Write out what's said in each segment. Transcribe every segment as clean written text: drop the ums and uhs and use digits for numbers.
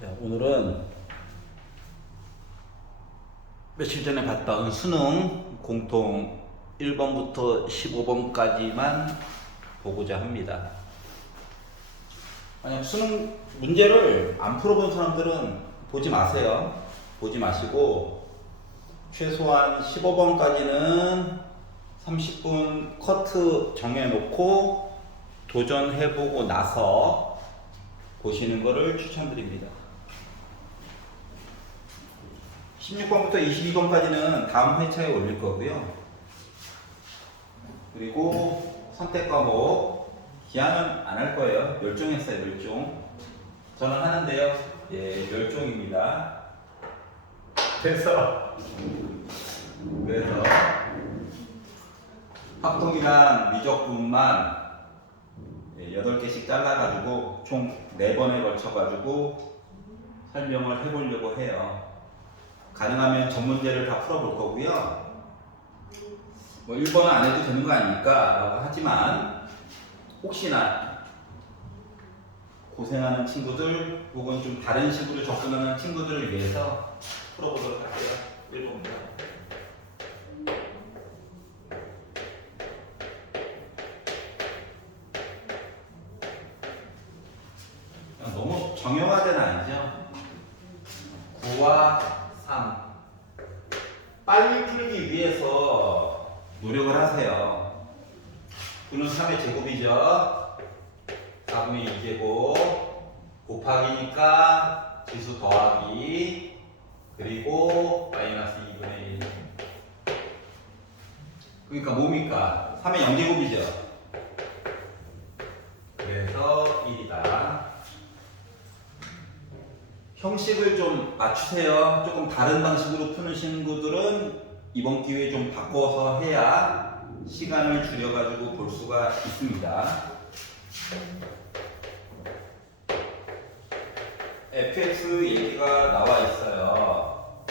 자, 오늘은 며칠 전에 봤던 수능 공통 1번부터 15번까지만 보고자 합니다. 만약 수능 문제를 안 풀어본 사람들은 보지 마세요. 보지 마시고 최소한 15번까지는 30분 커트 정해놓고 도전해보고 나서 보시는 것을 추천드립니다. 16번부터 22번까지는 다음 회차에 올릴 거고요. 그리고 선택 과목 기한은 안 할 거예요. 멸종했어요, 멸종. 저는 하는데요. 예, 멸종입니다. 그래서 합동이랑 미적분만 8개씩 잘라가지고 총 4번에 걸쳐가지고 설명을 해보려고 해요. 가능하면 전 문제를 다 풀어볼 거고요. 뭐 1번은 안 해도 되는 거 아닙니까? 라고 하지만 혹시나 고생하는 친구들 혹은 좀 다른 식으로 접근하는 친구들을 위해서 풀어보도록 할게요. 1번입니다. 너무 정형화된 아니죠? 9와 3 빨리 풀기 위해서 노력을 하세요. 9는 3의 제곱이죠. 4분의 2제곱 곱하기니까 지수 더하기 그리고 마이너스 2분의 1. 그러니까 뭡니까? 3의 0제곱이죠. 그래서 1이다. 형식을 좀 맞추세요. 조금 다른 방식으로 푸는 친구들은 이번 기회에 좀 바꿔서 해야 시간을 줄여가지고 볼 수가 있습니다. fx 얘기가 나와 있어요.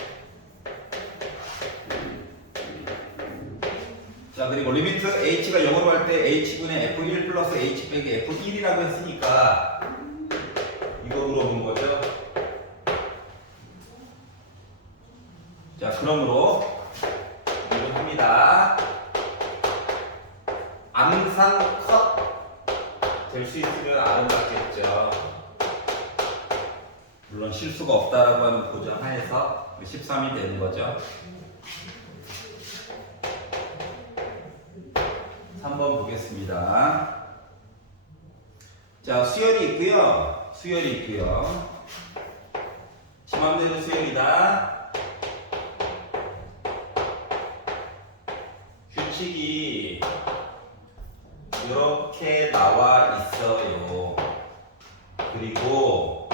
자, 그리고 리미트 h가 0으로 할 때 h분의 f1 플러스 h 빼기 f1이라고 했으니까 이거 물어본 거죠. 자, 그러므로 이걸 합니다. 암산 컷 될 수 있으면 아름답겠죠. 물론 실수가 없다라고 하는 보장하에서 13이 되는 거죠. 3번 보겠습니다. 자, 수열이 있고요. 수열이 있고요. 지 맘대로 수열이다. 규칙이 이렇게 나와 있어요. 그리고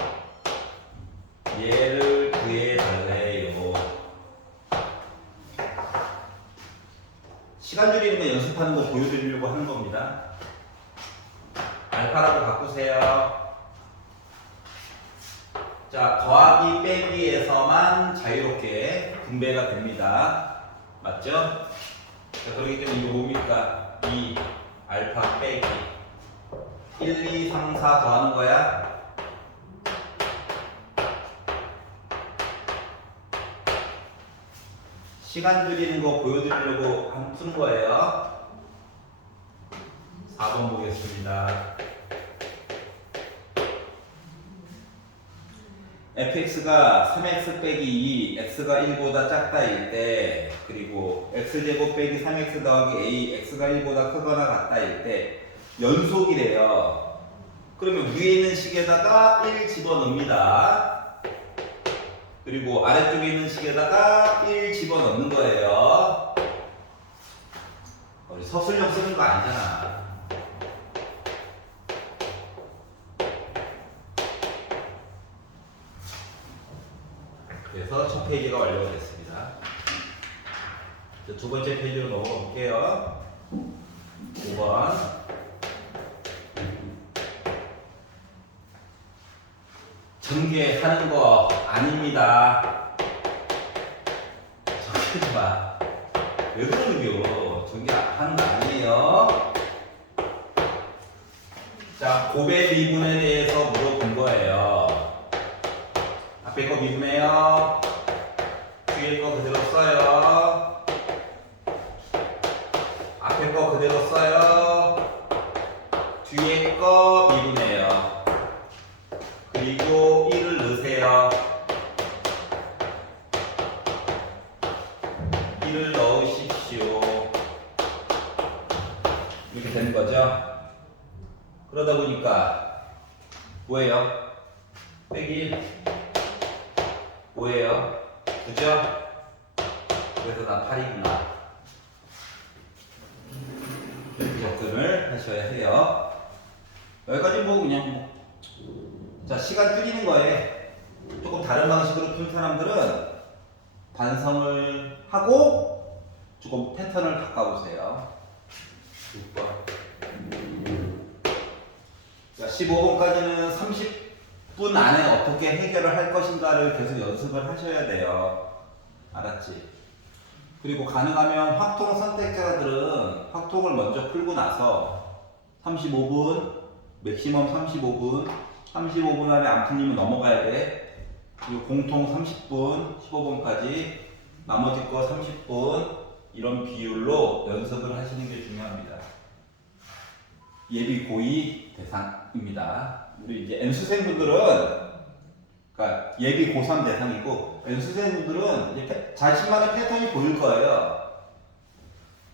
얘를 구해달래요. 시간 줄이는 거 연습하는 거 보여드리려고 하는 겁니다. 알파라고 바꾸세요. 자, 더하기 빼기에서만 자유롭게 분배가 됩니다. 맞죠? 자, 그렇기 때문에 이거 뭡니까? 2 알파 빼기 1, 2, 3, 4 더하는 거야. 시간 줄이는 거 보여드리려고 푸는 거예요. 4번 보겠습니다. fx가 3x 빼기 2, x가 1보다 작다일 때, 그리고 x제곱 빼기 3x 더하기 a, x가 1보다 크거나 같다일 때 연속이래요. 그러면 위에 있는 식에다가 1 집어넣습니다. 그리고 아래쪽에 있는 식에다가 1 집어넣는 거예요. 우리 서술형 쓰는 거 아니잖아. 그래서 첫 페이지가 완료가 됐습니다. 두 번째 페이지로 넘어가 볼게요. 5번. 전개하는 거 아닙니다. 전개하지 마. 왜 그러는겨? 전개하는 거 아니에요. 자, 고배 미분에 대해서 물어본 거예요. 앞에 거 미분해요. 뒤에 거 그대로 써요. 앞에 거 그대로 써요. 뒤에 거 미분해요. 그리고 1을 넣으세요. 1을 넣으십시오. 이렇게 되는 거죠. 그러다 보니까 뭐예요? 빼기 1 뭐예요? 9죠? 그래서 나 8이구나. 이렇게 접근을 하셔야 해요. 여기까지 뭐 그냥 자, 시간 줄이는 거에 조금 다른 방식으로 푼 사람들은 반성을 하고 조금 패턴을 바꿔보세요. 6번. 자, 15번까지는 30분 안에 어떻게 해결을 할 것인가를 계속 연습을 하셔야 돼요. 알았지? 그리고 가능하면 확통 선택자들은 확통을 먼저 풀고 나서 35분, 맥시멈 35분, 35분 안에 안 풀리면 넘어가야 돼. 그리고 공통 30분, 15분까지, 나머지 거 30분, 이런 비율로 연습을 하시는 게 중요합니다. 예비 고의 대상입니다. 우리 이제 N수생분들은, 그러니까 예비 고3 대상이고, N수생분들은 이제 자신만의 패턴이 보일 거예요.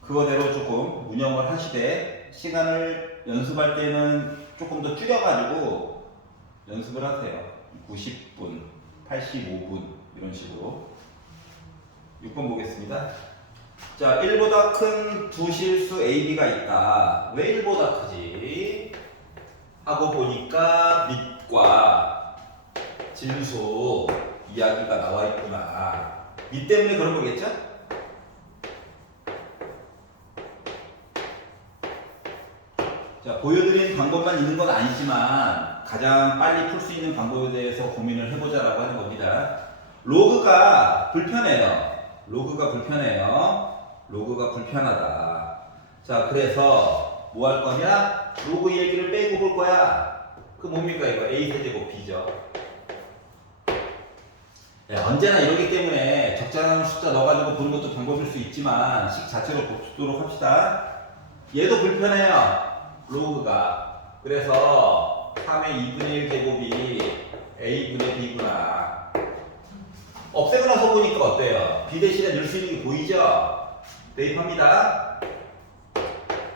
그거대로 조금 운영을 하시되, 시간을 연습할 때는 조금 더 줄여가지고 연습을 하세요. 90분, 85분, 이런 식으로. 6번 보겠습니다. 자, 1보다 큰 부실수 AB가 있다. 왜 1보다 크지? 하고 보니까 밑과 진수 이야기가 나와 있구나. 밑 때문에 그런 거겠죠? 자, 보여드린 방법만 있는 건 아니지만 가장 빨리 풀 수 있는 방법에 대해서 고민을 해보자라고 하는 겁니다. 로그가 불편해요. 로그가 불편하다. 자, 그래서 뭐 할 거냐? 로그 얘기를 빼고 볼 거야. 그 뭡니까 이거? A세제곱 B죠. 야, 언제나 이러기 때문에 적절한 숫자 넣어가지고 보는 것도 방법일 수 있지만 식 자체로 보도록 합시다. 얘도 불편해요. 로그가. 그래서 3의 2분의 1 제곱이 A분의 B구나. 없애고 나서 보니까 어때요? B 대신에 넣을 수 있는 게 보이죠? 대입합니다.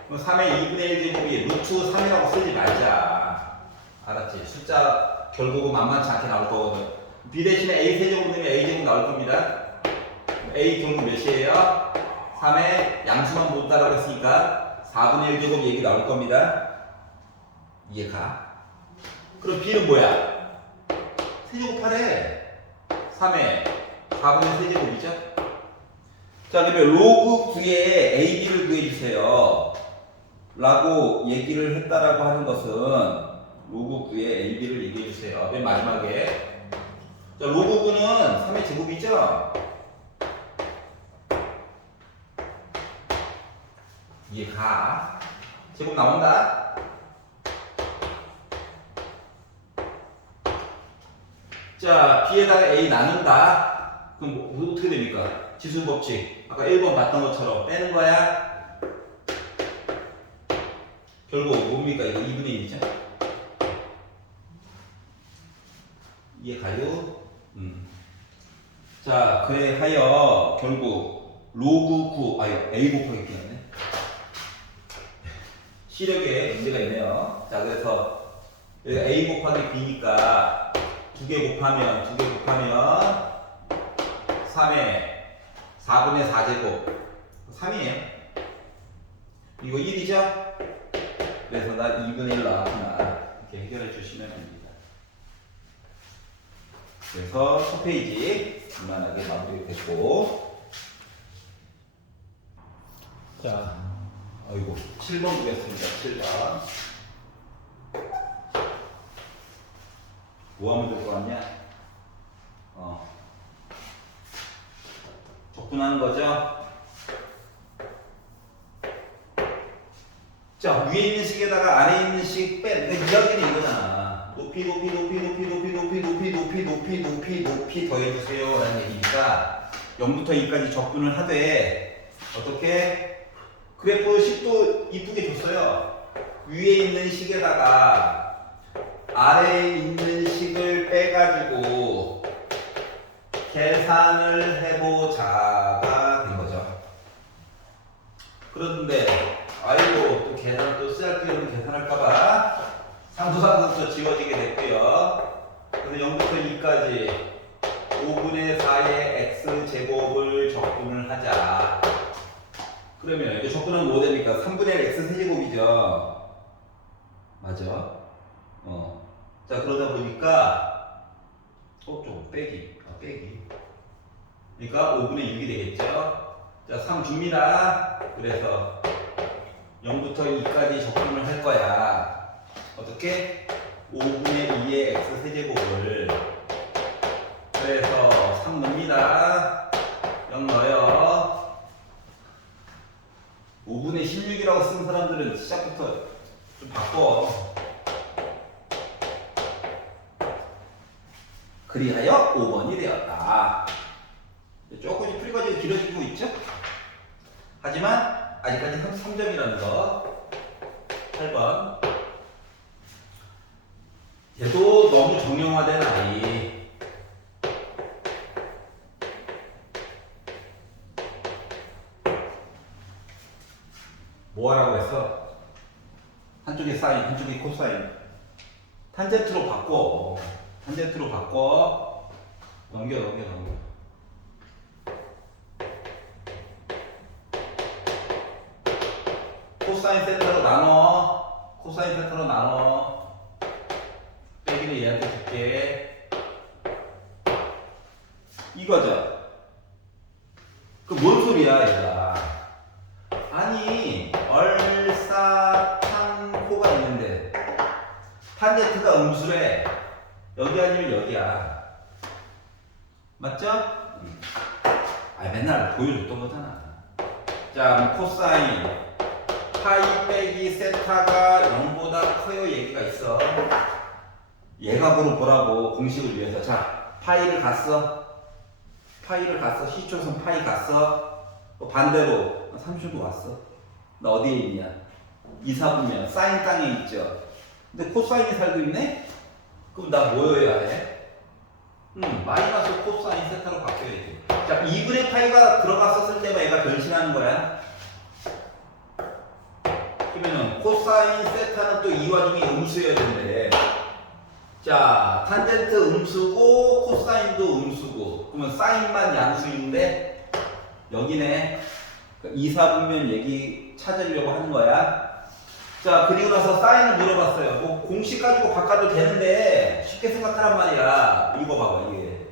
그럼 3의 2분의 1 제곱이 루트 3이라고 쓰지 말자. 알았지? 숫자 결국은 만만치 않게 나올 거거든. B 대신에 A 세제곱 넣으면 A 제곱 나올 겁니다. A 경우 몇이에요? 3의 양수만 묻다라고 했으니까 4분의 1 제곱 얘기 나올 겁니다. 이해가? 그럼 B는 뭐야? 세제곱하래. 3의 4분의 세제곱이죠? 자, 그러면 로그 9에 AB를 구해주세요. 라고 얘기를 했다라고 하는 것은 로그 9에 AB를 얘기해주세요. 맨 마지막에. 자, 로그 9는 3의 제곱이죠? 이해가? 제곱 나온다? 자, B에다가 A 나눈다? 그럼 뭐 어떻게 됩니까? 지수법칙. 아까 1번 봤던 것처럼 빼는 거야? 결국 뭡니까? 이거 2분의 1이죠? 이해가요? 자, 그래 하여 결국 로그 9, A 곱하기 B였네. 시력에 문제가 있네요. 자, 그래서 여기가 A 곱하기 B니까 2개 곱하면 3에 4분의 4제곱 3이에요. 이거 1이죠? 그래서 나 2분의 1 나왔구나. 이렇게 해결해 주시면 됩니다. 그래서 첫 페이지 무난하게 마무리됐고, 자, 아이고 7번 보겠습니다. 7번. 뭐 하면 될 것 같냐? 적분하는 거죠? 자, 위에 있는 식에다가 아래에 있는 식 빼. 그러니까 이야기는 이거잖아. 높이 더해주세요 라는 얘기니까 0부터 2까지 적분을 하되 어떻게 그래프 식도 이쁘게 줬어요. 위에 있는 식에다가 아래에 있는 식을 빼가지고 계산을 해보자가 된 거죠. 그런데 아이고 또 계산 또 쓰잘데없는 계산할까봐 상수상수 지워지게 됐고요. 그래서 0부터 2까지 5분의 4의 x제곱을 적분을 하자. 그러면 이제 적분은 뭐 됩니까? 3분의 1 x세제곱이죠. 맞아? 자 그러다 보니까 좀 빼기. 그러니까 5분의 6이 되겠죠. 자 3 줍니다. 그래서 0부터 2까지 적분을 할 거야. 어떻게? 5분의 2의 x세제곱을 그래서 3 넣습니다. 0 넣어요. 5분의 16이라고 쓴 사람들은 시작부터 좀 바꿔. 그리하여 5번이 되었다. 조금씩 풀이까지 길어지고 있죠? 하지만 아직까지 3점이라는 거. 8번. 얘도 너무 정형화된 아이. 뭐 하라고 했어? 한쪽이 사인, 한쪽이 코사인. 탄젠트로 바꿔. 넘겨. 코사인 세타로 나눠. 빼기는 얘한테 줄게. 이거죠. 그 뭔 소리야 얘가. 아니 얼사탄코가 있는데 탄젠트가 음수래. 여기 아니면 여기야. 맞죠? 맨날 보여줬던 거잖아. 자 코사인 파이 빼기 세타가 0보다 커요 얘기가 있어. 얘가 보라고 공식을 위해서. 자 파이를 갔어. 시초선 파이 갔어. 반대로 30도 왔어. 나 어디에 있냐? 2, 4분면 사인 땅에 있죠. 근데 코사인이 살고 있네? 그럼 나 뭐여야 해? 마이너스 코사인 세타로 바뀌어야지. 자 2분의 파이가 들어갔었을 때만 얘가 변신하는 거야. 그러면은 코사인 세타는 또 이 와중에 음수여야 된대. 자 탄젠트 음수고 코사인도 음수고 그러면 사인만 양수인데 여기네. 2, 4분면 얘기 찾으려고 하는 거야. 자 그리고 나서 사인을 물어봤어요. 뭐 공식 가지고 바꿔도 되는데 쉽게 생각하란 말이야. 이거 봐봐. 이게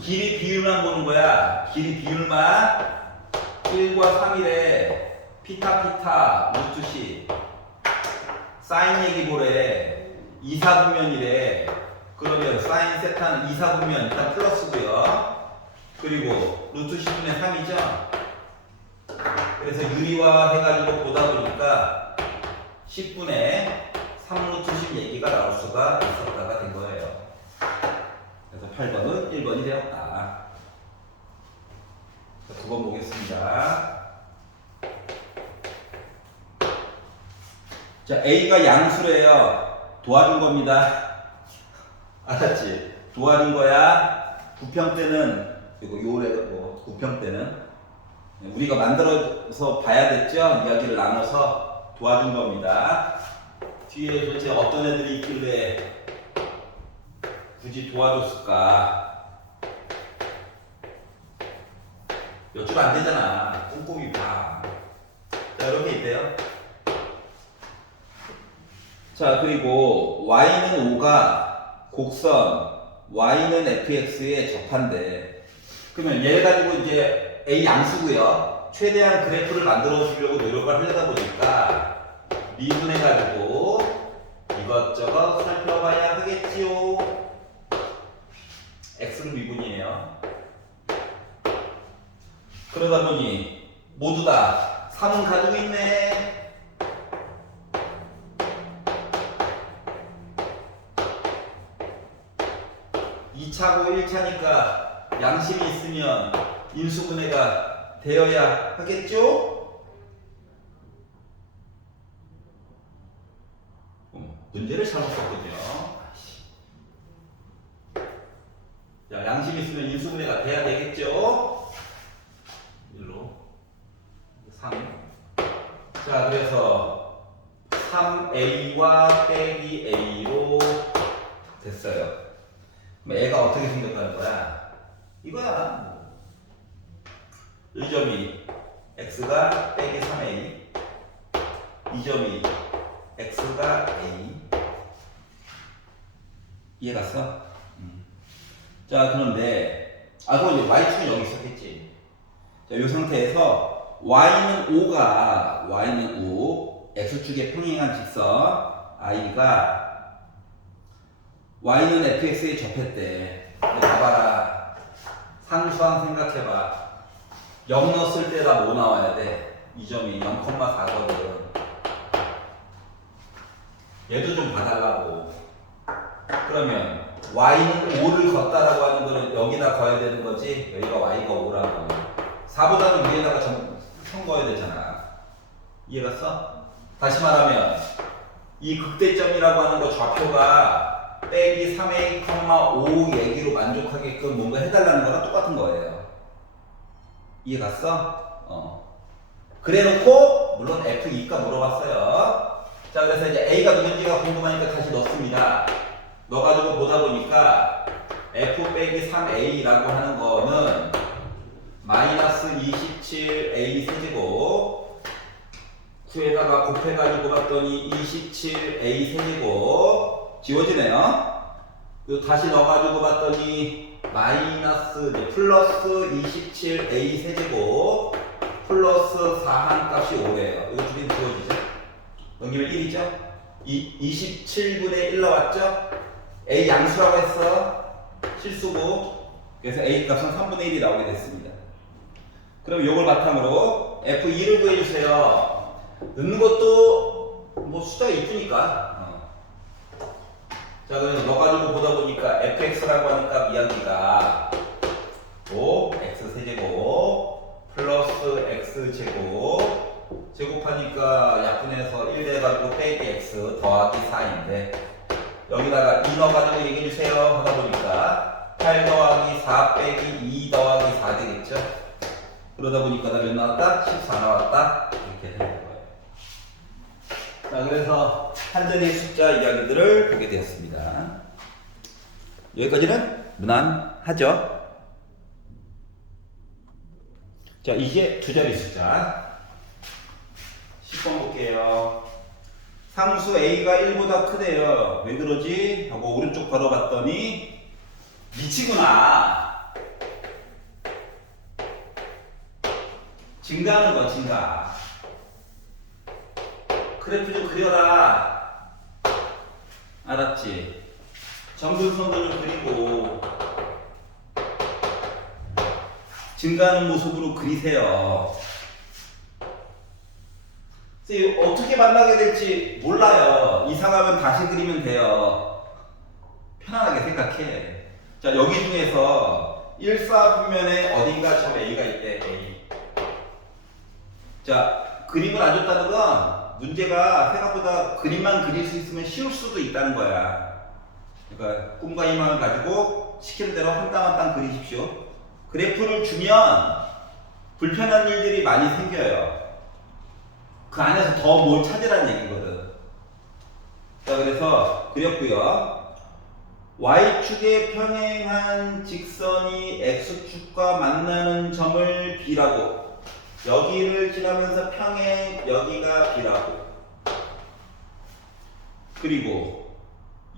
길이 비율만 보는 거야. 길이 비율만 1과 3이래. 피타 루트 C. 사인 얘기 보래. 2, 4분면이래. 그러면 사인 세타는 2, 4분면 일단 플러스고요. 그리고 루트 C분의 3이죠. 그래서 유리화 해가지고 보다 보니까 10분의 3루트 10 얘기가 나올 수가 있었다가 된 거예요. 그래서 8번은 1번이 되었다. 9번 보겠습니다. 자, A가 양수래요. 도와준 겁니다. 알았지? 도와준 거야. 부평 때는, 이거 요래고, 부평 때는 우리가 만들어서 봐야겠죠? 이야기를 나눠서 도와준 겁니다. 뒤에 도대체 어떤 애들이 있길래 굳이 도와줬을까? 몇 줄 안 되잖아. 꼼꼼히 봐. 자, 이렇게 있대요. 자, 그리고 y는 5가 곡선 y는 fx에 접한대. 그러면 얘 가지고 이제 A 양수고요. 최대한 그래프를 만들어 주려고 노력을 하려다 보니까 미분해가지고 이것저것 살펴봐야 하겠지요. x는 미분이에요. 그러다 보니 모두 다 3은 가지고 있네. 2차고 1차니까 양심이 있으면 인수분해가 되어야 하겠죠? 문제를 잘못 썼군요. 자, 양심이 있으면 인수분해가 돼야 되겠죠? 1로 3. 자, 그래서 3a와 빼기 a로 됐어요. 그럼 애가 어떻게 생겼다는 거야? 이거야. 1점이 x가 빼기 3a, 2점이 x가 a. 이해 갔어? 자, 그런데 그럼 이제 y축은 여기 있었겠지. 자, 이 상태에서 y는 5, x축에 평행한 직선 i가 y는 fx에 접했대. 봐봐라. 상수항 생각해봐. 0 넣었을 때가 뭐 나와야 돼? 이 점이 0,4거든. 얘도 좀 봐달라고. 그러면 y는 5를 걷다라고 하는 거는 여기다 거야 되는 거지. 여기가 y가 5라고. 4보다는 위에다가 선 거야 되잖아. 이해 갔어? 다시 말하면 이 극대점이라고 하는 거 좌표가 빼기 3a, 5 얘기로 만족하게끔 뭔가 해달라는 거랑 똑같은 거예요. 이해 갔어? 그래 놓고 물론 f2가 물어봤어요. 자, 그래서 이제 a가 누군지가 궁금하니까 다시 넣습니다. 넣어가지고 보다 보니까 f 빼기 3a라고 하는 거는 마이너스 27a 세제곱 9에다가 곱해가지고 봤더니 27a 세제곱 지워지네요. 그리고 다시 넣어가지고 봤더니 마이너스 플러스 27a 세제곱 플러스 4한 값이 5래요. 이거 두 개는 지워지죠? 넘기면 1이죠? 27분의 1 나왔죠? a 양수라고 했어. 실수고. 그래서 a 값은 3분의 1이 나오게 됐습니다. 그럼 이걸 바탕으로 f2를 구해주세요. 넣는 것도 뭐 숫자가 이쁘니까. 자, 그래서 넣어가지고 보다 보니까 fx라고 하는 값 이야기가 5 x 세제곱 플러스 x 제곱 제곱하니까 약분해서 1 돼가지고 빼기 x 더하기 4인데 여기다가 2 넣어가지고 얘기해주세요 하다 보니까 8 더하기 4 빼기 2 더하기 4 되겠죠? 그러다 보니까 몇 나왔다? 14 나왔다? 이렇게 되는 거예요. 자, 그래서 한전의 숫자 이야기들을 보게 되었습니다. 여기까지는 무난하죠? 자, 이제 두 자리 숫자 10번 볼게요. 상수 a가 1보다 크대요. 왜 그러지? 하고 오른쪽 걸어봤더니 미치구나. 증가하는 거 증가. 그래프 좀 그려라. 알았지? 정근선도 좀 그리고 증가하는 모습으로 그리세요. 어떻게 만나게 될지 몰라요. 이상하면 다시 그리면 돼요. 편안하게 생각해. 자, 여기 중에서 1사분면에 어딘가 저 A가 있대. A. 자, 그림을 안 줬다는 건 문제가 생각보다 그림만 그릴 수 있으면 쉬울 수도 있다는 거야. 그러니까 꿈과 희망을 가지고 시키는 대로 한 땀 한 땀 그리십시오. 그래프를 주면 불편한 일들이 많이 생겨요. 그 안에서 더 뭘 찾으라는 얘기거든. 자, 그래서 그렸고요. y축에 평행한 직선이 x축과 만나는 점을 B라고, 여기를 지나면서 평행, 여기가 B라고, 그리고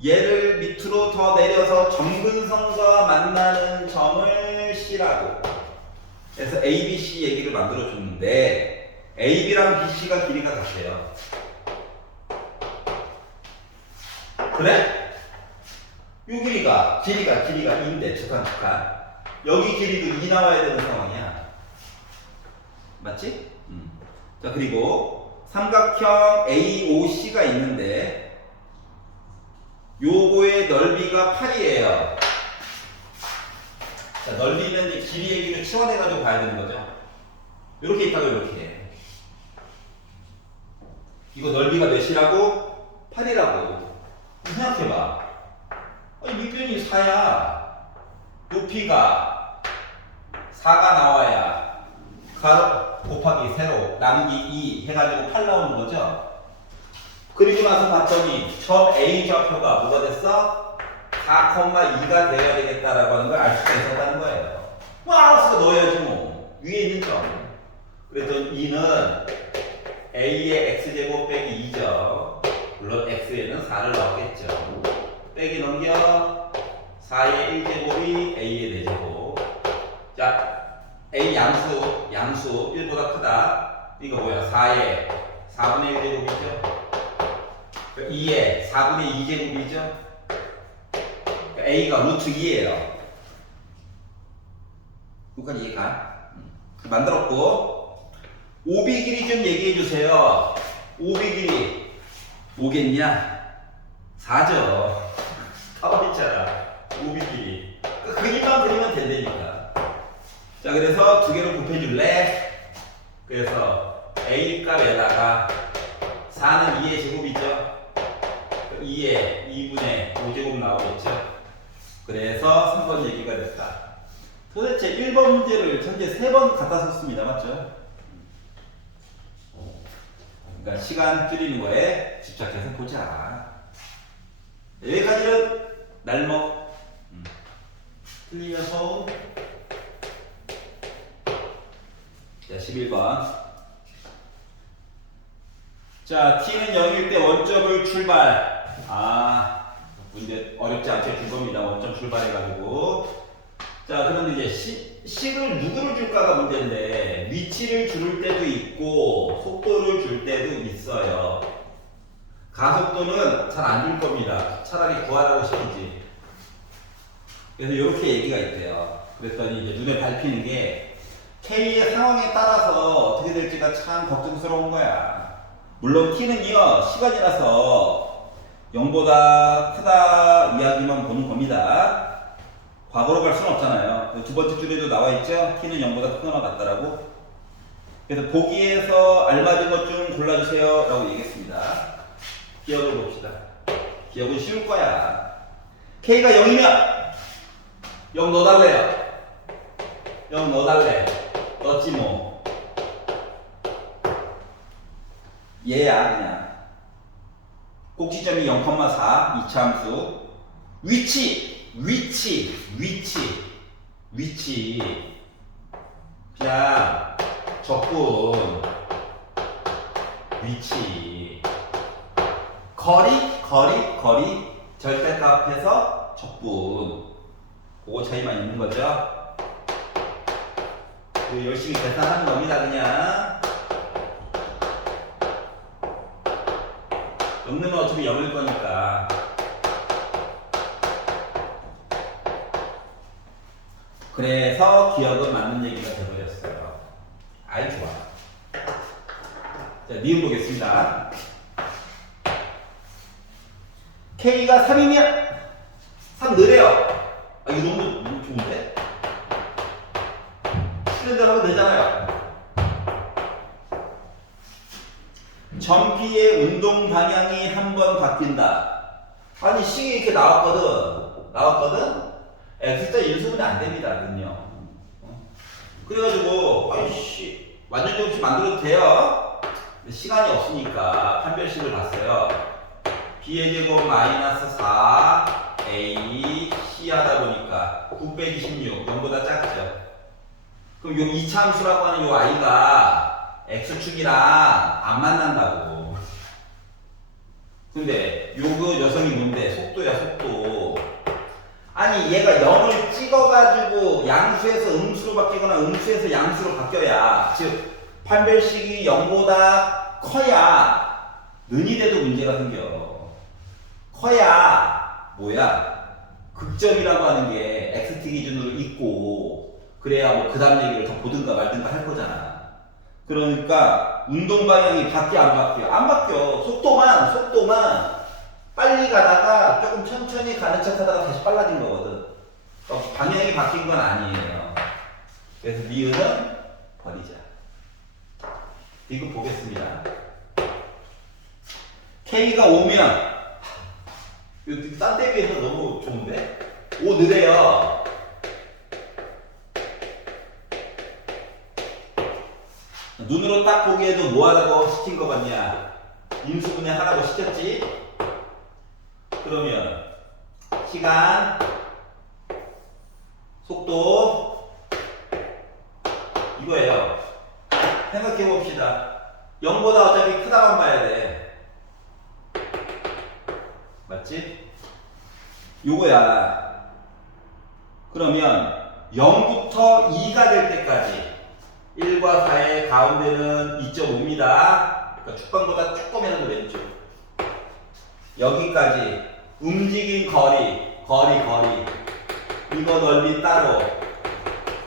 얘를 밑으로 더 내려서 점근선과 만나는 점을 C라고. 그래서 A, B, C 얘기를 만들어 줬는데 AB랑 BC가 길이가 같아요. 그래? 이 길이가 2인데 측간 여기 길이도 2 나와야 되는 상황이야. 맞지? 자, 그리고 삼각형 AOC가 있는데 요거의 넓이가 8이에요. 자, 넓이는 이제 길이 얘기를 치환해가지고 봐야 되는 거죠. 이렇게 있다고 이렇게. 이거 넓이가 몇이라고? 8이라고. 생각해봐. 아니, 밑변이 4야. 높이가 4가 나와야 가로 곱하기 세로 나누기 2 해가지고 8 나오는 거죠. 그리고 나서 봤더니 점 A 좌표가 뭐가 됐어? 4,2가 되어야 되겠다라고 하는 걸 알 수가 있었다는 거예요. 뭐 알았어, 넣어야지 뭐. 위에 있는 점. 그랬더니 2는 A의 X제곱 빼기 2죠. 물론 X에는 4를 넣었겠죠. 빼기 넘겨 4의 1제곱이 A의 4제곱. 자, A 양수 1보다 크다. 이거 뭐야? 4의 4분의 1제곱이죠. 2의 4분의 2제곱이죠. A가 루트 2예요. 여기까지 이해가? 만들었고, 오비 길이 좀 얘기해 주세요. 오비 길이 뭐겠냐? 4죠. 나와 있잖아. 오비 길이. 그 그림만 그리면 된다니까. 자, 그래서 두 개를 곱해 줄래? 그래서 A 값에다가 4는 2의 제곱이죠. 2의 2분의 5제곱 나오겠죠. 그래서 3번 얘기가 됐다. 도대체 1번 문제를 현재 3번 갖다 썼습니다. 맞죠? 그러니까 시간 줄이는 거에 집착해서 보자. 여기까지는 날먹. 틀리면 서운. 자, 11번. 자, t는 0일 때 원점을 출발. 문제 어렵지 않게 줄 겁니다. 원점 출발해가지고. 자, 그런데 이제 식을 누구를 줄까가 문제인데, 위치를 줄 때도 있고, 속도를 줄 때도 있어요. 가속도는 잘 안 줄 겁니다. 차라리 구하라고 시키지. 그래서 이렇게 얘기가 있대요. 그랬더니 이제 눈에 밟히는 게, K의 상황에 따라서 어떻게 될지가 참 걱정스러운 거야. 물론 t는요, 시간이라서 0보다 크다 이야기만 보는 겁니다. 과거로 갈 수는 없잖아요. 두 번째 줄에도 나와 있죠? t는 0보다 크거나 같다라고. 그래서 보기에서 알맞은 것 좀 골라주세요 라고 얘기했습니다. 기억을 봅시다. 기억은 쉬울 거야. K가 0이면 0 넣어달래요. 0 넣어달래. 넣었지 뭐. 얘야 그냥. 꼭지점이 0,4 이차함수. 위치 그냥 적분 위치 거리 절대값에서 적분 그거 차이만 있는 거죠. 열심히 계산하는 겁니다. 그냥 넣는 어차피 0일 거니까. 그래서 기억은 맞는 얘기가 돼버렸어요. 아이 좋아. 자, 니은 보겠습니다. K가 3이면 3 넣으래요. 이거 너무 좋은데? 쓰는 대로 하면 되잖아요. 점 P의 운동 방향이 한 번 바뀐다. 아니 식이 이렇게 나왔거든? X자 인수분해 안 됩니다. 그럼요. 그래가지고 아이씨 완전 정식 만들어도 돼요. 시간이 없으니까 판별식을 봤어요. B의 제곱 마이너스 4 A C 하다 보니까 9 빼기 16 0보다 작죠. 그럼 요 이차함수라고 하는 요 I가 X축이랑 안 만난다고. 근데 요거 녀석이 뭔데? 속도야 속도. 아니 얘가 0을 찍어가지고 양수에서 음수로 바뀌거나 음수에서 양수로 바뀌어야, 즉 판별식이 0보다 커야 는이 돼도 문제가 생겨. 커야 뭐야? 극점이라고 하는 게 xt 기준으로 있고, 그래야 뭐 그 다음 얘기를 더 보든가 말든가 할 거잖아. 그러니까 운동 방향이 바뀌어 안 바뀌어? 안 바뀌어. 속도만 빨리 가다가 조금 천천히 가는 척 하다가 다시 빨라진 거거든. 방향이 바뀐 건 아니에요. 그래서 니은은 버리자. 이거 보겠습니다. K가 5면 이거 딴 데 비해서 너무 좋은데? 5 느래요. 눈으로 딱 보기에도 뭐 하라고 시킨 거 같냐? 인수분해 하라고 시켰지? 그러면 시간, 속도 이거예요. 생각해 봅시다. 0보다 어차피 크다만 봐야 돼. 맞지? 요거야. 그러면 0부터 2가 될 때까지 1과 4의 가운데는 2.5입니다. 그러니까 축방보다 조금이라도 왼쪽. 여기까지 움직인 거리. 이거 넓이 따로.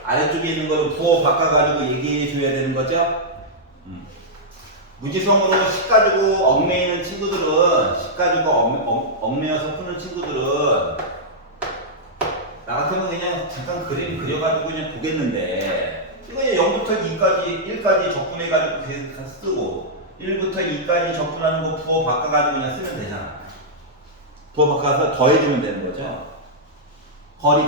아래쪽에 있는 거를 부호 바꿔가지고 얘기해 줘야 되는 거죠. 무지성으로 식 가지고 얽매이는 친구들은, 식 가지고 얽매여서 푸는 친구들은 나 같으면 그냥 잠깐 그림 그려가지고 그냥 보겠는데, 이거 0부터 2까지 1까지 적분해가지고 계속 쓰고 1부터 2까지 적분하는 거 부호 바꿔가지고 그냥 쓰면 되잖아. 부호 바꿔서 더해주면 되는 거죠. 거리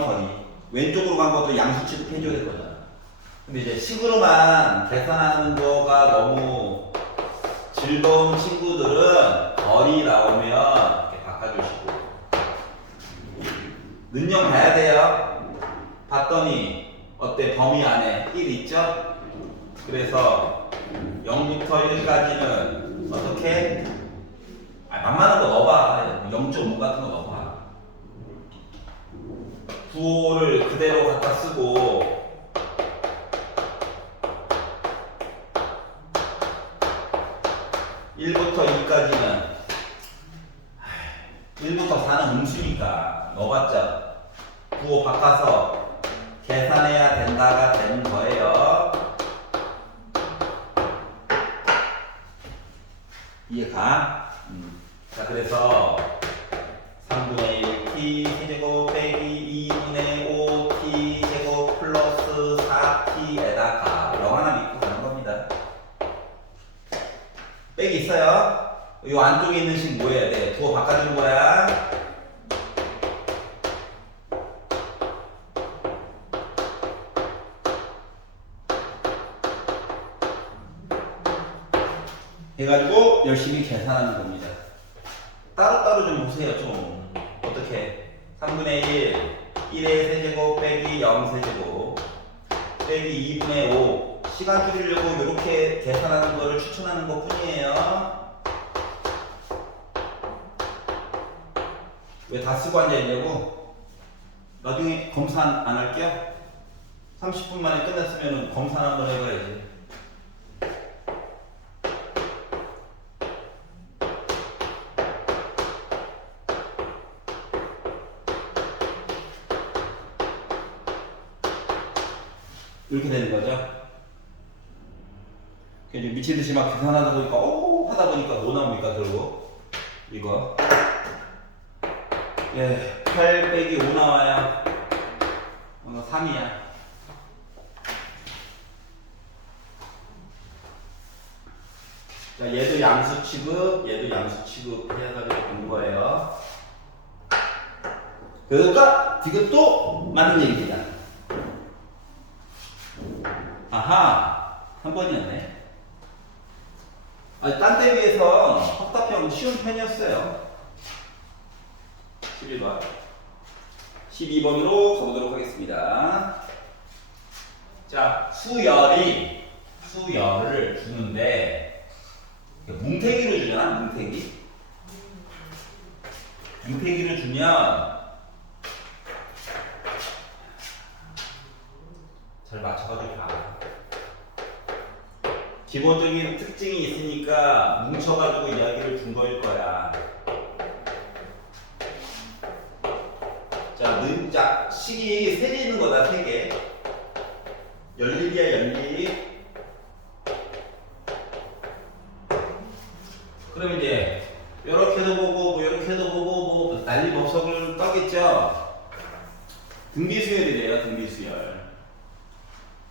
왼쪽으로 간 것도 양수 취급해줘야 될 거잖아. 근데 이제 식으로만 계산하는 거가 너무 즐거운 친구들은 거리 나오면 이렇게 바꿔주시고, 능력 봐야 돼요. 봤더니 어때? 범위 안에 1 있죠? 그래서 0부터 1까지는 어떻게? 만만한 거 넣어봐. 0.5 같은 거 넣어봐. 부호를 그대로 갖다 쓰고, (1부터 2까지는) 1부터 4는 음수니까 넣어봤자 부호 바꿔서 계산해야 된다가 되는 거예요. 이해가? 자, 그래서 3분의 1 t 세제곱 빼기 2분의 5 t 제곱 플러스 4t에다가 0 하나 믿고 가는 겁니다. 빼기 있어요. 이 안쪽에 있는 식 뭐 해야 돼? 부호 바꿔주는 거야. 해가지고 열심히 계산하는 겁니다. 따로따로 좀 보세요. 좀 어떻게 3분의 1 1의 세제곱 빼기 0 세제곱 빼기 2분의 5 시간 줄이려고 이렇게 계산하는 거를 추천하는 것 뿐이에요. 왜 다 쓰고 앉아있냐고? 나중에 검사 안 할게요? 30분 만에 끝났으면 검사 한번 해봐야지. 이렇게 되는 거죠. 이제 미치듯이 막 계산하다 보니까 하다 보니까 뭐 나옵니까? 결국 이거 8 빼기 5 나와요. 3이야. 자, 얘도 양수 취급, 얘도 양수 취급 해가지고 본 거예요. 그러니까 지금 또 맞는 얘기입니다. 아하, 3번이었네. 딴 데 비해서 확답형 쉬운 편이었어요. 11번. 12번으로 가보도록 하겠습니다. 자, 수열을 주는데, 뭉태기로 주잖아, 뭉태기를 주면, 잘 맞춰가지고 가. 기본적인 특징이 있으니까 뭉쳐가지고 이야기를 준 거일 거야. 자, 식이 3개 있는 거다, 3개. 연립이야, 연립. 그럼 이제, 요렇게도 보고, 요렇게도 보고, 난리법석을 떠겠죠? 등비수열 등비수열이래요. 등비수열.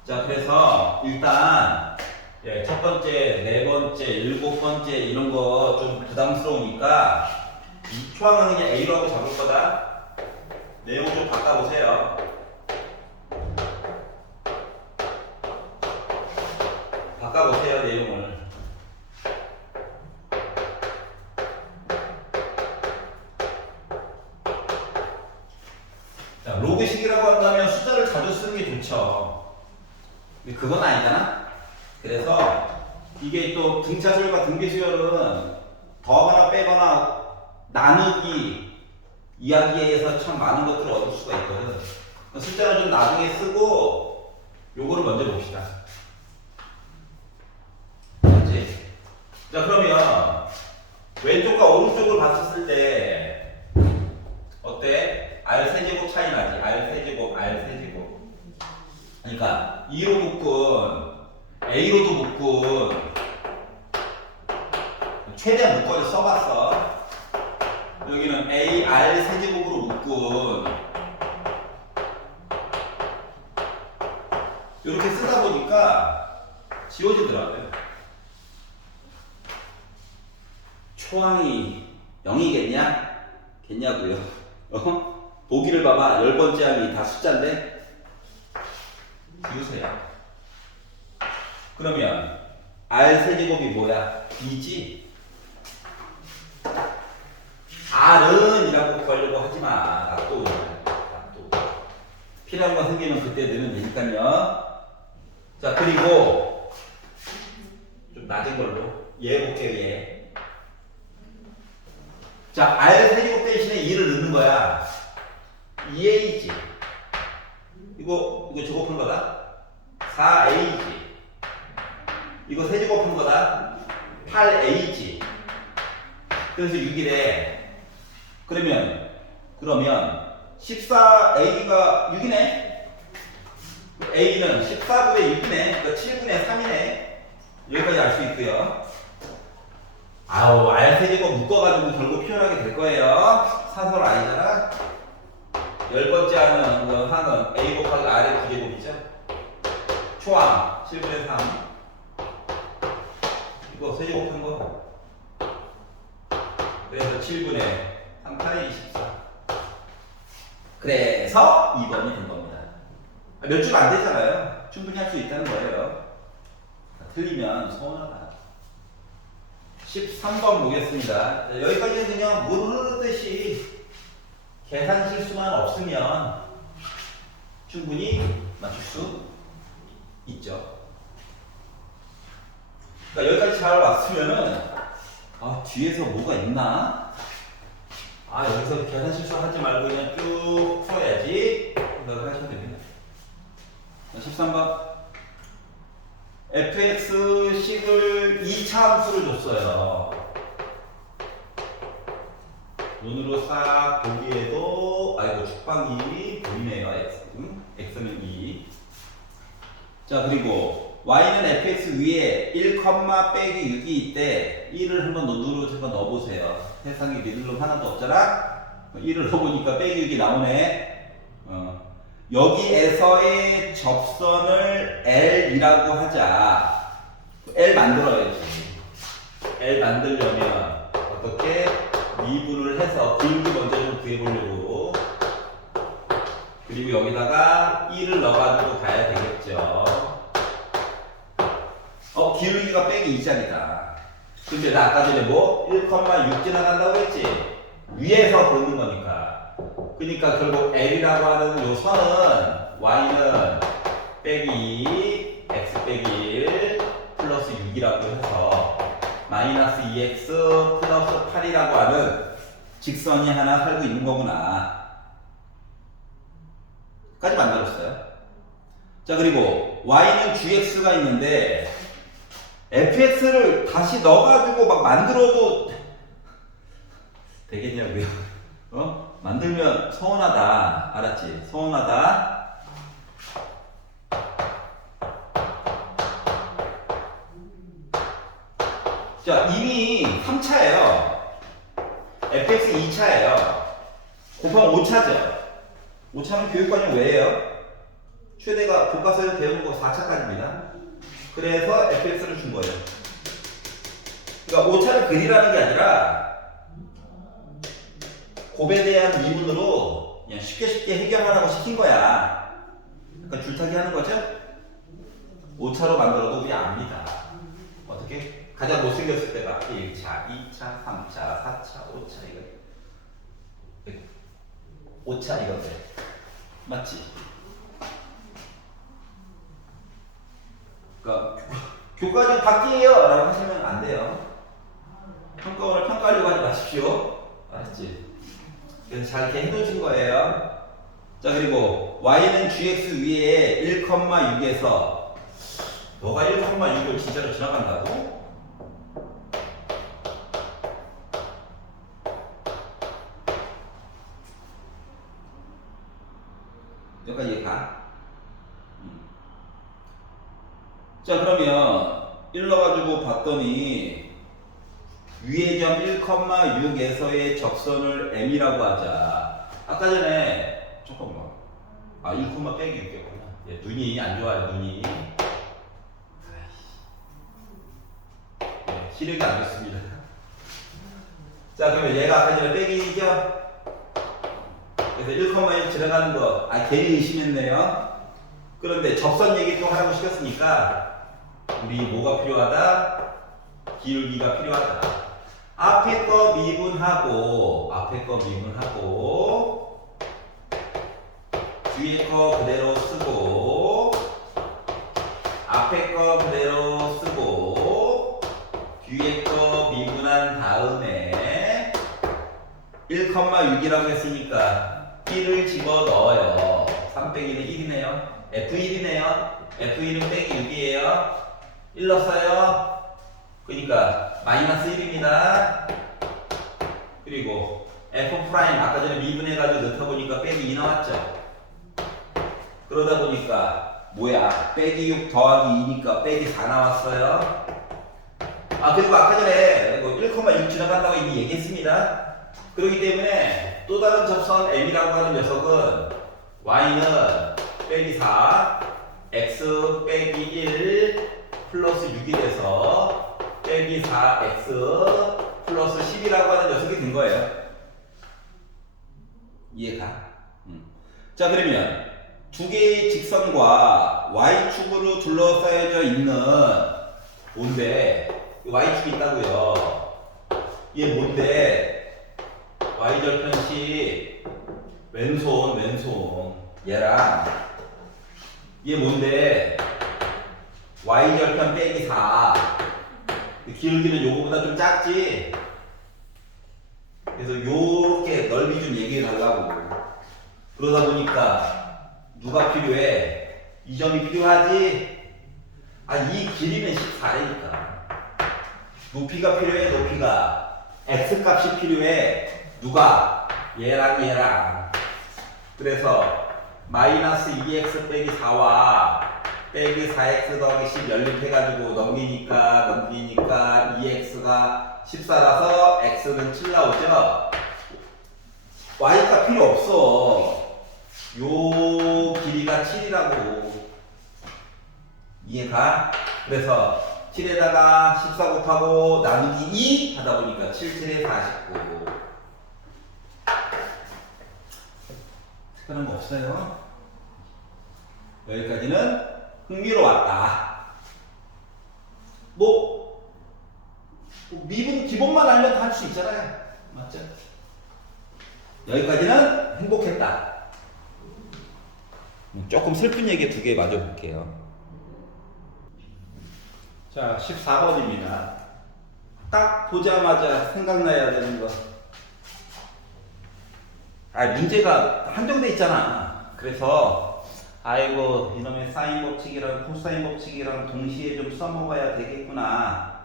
자, 그래서 일단 예, 첫 번째, 네 번째, 일곱 번째 이런 거 좀 부담스러우니까 이 초항은 그냥 A로 하고 잡을 거다. 내용 좀 바꿔보세요. 바꿔보세요, 내용을. 자, 로그식이라고 한다면 숫자를 자주 쓰는 게 좋죠. 근데 그건 아니잖아? 그래서 이게 또 등차수열과 등비수열은 더하거나 빼거나 나누기 이야기에서 참 많은 것들을 얻을 수가 있거든. 숫자는 좀 나중에 쓰고 요거를 먼저 봅시다. 그렇지? 자, 그러면 왼쪽과 오른쪽을 봤을 때 어때? R 세제곱 차이 나지? R 세제곱, R 세제곱. 그러니까 2로 묶은 A로도 묶은 최대한 묶어서 써봤어. 여기는 AR 세제곱으로 묶은 이렇게 쓰다 보니까 지워지더라고요. 초항이 0이겠냐? 겠냐고요. 보기를 봐봐. 10번째 항이 다 숫자인데 지우세요. 그러면 R 세제곱이 뭐야? B지? R은 이라고 구하려고 하지마. 놔둬. 필요한 거 생기면 그때 넣으면 되니까요. 자, 그리고 좀 낮은 걸로 얘 볼게요. 얘. 자, R 세제곱 대신에 2를 넣는 거야. 2A지. 이거 제곱한 거다. 4A지. 이거 세제곱한 거다. 8A지. 그래서 6이래. 그러면 14A가 6이네. A는 14분의 6이네. 그러니까 7분의 3이네. 여기까지 알 수 있고요. 아우, R 세제곱 묶어가지고 결국 표현하게 될 거예요. 사설 I잖아. 10번째 하는 그 항은 A 곱하기 R의 부제곱이죠. 초항 7분의 3. 이거 세제곱한 거. 그래서 7분의 3 8에 24. 그래서 2번이 된 겁니다. 몇 줄 안 되잖아요. 충분히 할 수 있다는 거예요. 틀리면 서운하다. 13번 보겠습니다. 여기까지는 그냥 모르듯이 계산 실수만 없으면 충분히 맞출 수 있죠. 그러니까 여기까지 잘 왔으면은 뒤에서 뭐가 있나? 여기서 계산 실수하지 말고 그냥 쭉 풀어야지 생각을 하시면 됩니다. 13번 fx식을 2차 함수를 줬어요. 눈으로 싹 보기에도 축방이 보이네요. x는 2. 자, 그리고 y는 fx 위에 1, 빼기 6이 있대. 1을 한번 눈으로 잠깐 넣어보세요. 세상에 리듬 하나도 없잖아. 1을 넣어보니까 빼기 6이 나오네. 여기에서의 접선을 L이라고 하자. L 만들어야지. L 만들려면 어떻게 미분을 해서 기울기 먼저 좀 구해보려고. 그리고 여기다가 1을 넣어가지고 가야 되겠죠. 기울기가 빼기 2짜리다. 근데 나 아까 전에 1,6 지나간다고 했지? 위에서 보는 거니까. 그러니까 결국 L이라고 하는 요 선은 y는 빼기 x 빼기 1 플러스 6이라고 해서 마이너스 2x 플러스 8이라고 하는 직선이 하나 살고 있는 거구나. 까지 만들었어요. 자, 그리고 y는 gx가 있는데 fx를 다시 넣어가지고 막 만들어도 되겠냐고요? 만들면 서운하다. 알았지? 서운하다. 자, 이미 3차예요. fx 2차예요. 곱하면 5차죠. 5차는 교육과정 왜예요? 최대가 교과서에서 배우는 거 4차까지입니다. 그래서 fx를 준 거예요. 그러니까 5차를 그리라는 게 아니라 곱에 대한 미분으로 그냥 쉽게 해결하라고 시킨 거야. 그러니까 줄타기 하는 거죠? 5차로 만들어도 우리 압니다. 어떻게? 가장 못생겼을 때가 1차, 2차, 3차, 4차, 5차 이거 5차 이건데 맞지? 그러니까 교과정 바뀌에요 라고 하시면 안 돼요. 평가원을 평가하려고 하지 마십시오. 알았지? 그래서 잘 이렇게 해놓으신 거예요. 자, 그리고 y는 gx 위에 1,6에서 너가 1,6을 진짜로 지나간다고? 여기까지 이해가? 자, 그러면 일러가지고 봤더니 위의 점 1,6에서의 적선을 m이라고 하자. 아까 전에 잠깐만 1, 빼기 6이었구나. 예, 눈이 안 좋아요. 눈이 시력이 안 좋습니다. 자, 그러면 얘가 아까 전에 빼기 1이죠? 그래서 1,1 지나가는 거 괜히 의심했네요. 그런데 접선 얘기 또 하라고 시켰으니까 우리 뭐가 필요하다? 기울기가 필요하다. 앞에 거 미분하고 뒤에 거 그대로 쓰고 앞에 거 그대로 쓰고 뒤에 거 미분한 다음에 1,6이라고 했으니까 1을 집어넣어요. 3 빼기는 1이네요. F1이네요. F1은 빼기 6이에요. 1 넣었어요. 그러니까 마이너스 1입니다. 그리고 F' 아까 전에 미분해가지고 넣다 보니까 빼기 2 나왔죠. 그러다 보니까 뭐야? 빼기 6 더하기 2니까 빼기 4 나왔어요. 그리고 아까 전에 1,6 지나간다고 이미 얘기했습니다. 그렇기 때문에 또 다른 접선 m이라고 하는 녀석은 y는 빼기 4, x 빼기 1 플러스 6이 돼서 빼기 4x 플러스 10이라고 하는 녀석이 된 거예요. 이해가? 자, 그러면 두 개의 직선과 y축으로 둘러싸여져 있는 뭔데? y축이 있다고요. 얘 뭔데? y절편식 왼손 얘랑 얘 뭔데? y절편 빼기 4 기울기는 요거보다 좀 작지? 그래서 요렇게 넓이 좀 얘기해 달라고. 그러다 보니까 누가 필요해? 이 점이 필요하지? 이 길이는 14니까 높이가 필요해. 높이가 x값이 필요해. 누가? 얘랑 그래서 마이너스 2x 빼기 4와 빼기 4x 더하기 10 연립해가지고 넘기니까 2x가 14라서 x는 7 나오죠? y가 필요 없어. 요 길이가 7이라고. 이해가? 그래서 7에다가 14 곱하고 나누기 2 하다 보니까 7, 7에 49. 특별한 거 없어요. 여기까지는 흥미로웠다. 미분 기본만 알면 다 할 수 있잖아요. 맞죠? 여기까지는 행복했다. 조금 슬픈 얘기 2개 마저 볼게요. 자, 14번입니다. 딱 보자마자 생각나야 되는 거. 문제가 한정돼 있잖아. 그래서 이놈의 사인 법칙이랑 코사인 법칙이랑 동시에 좀 써먹어야 되겠구나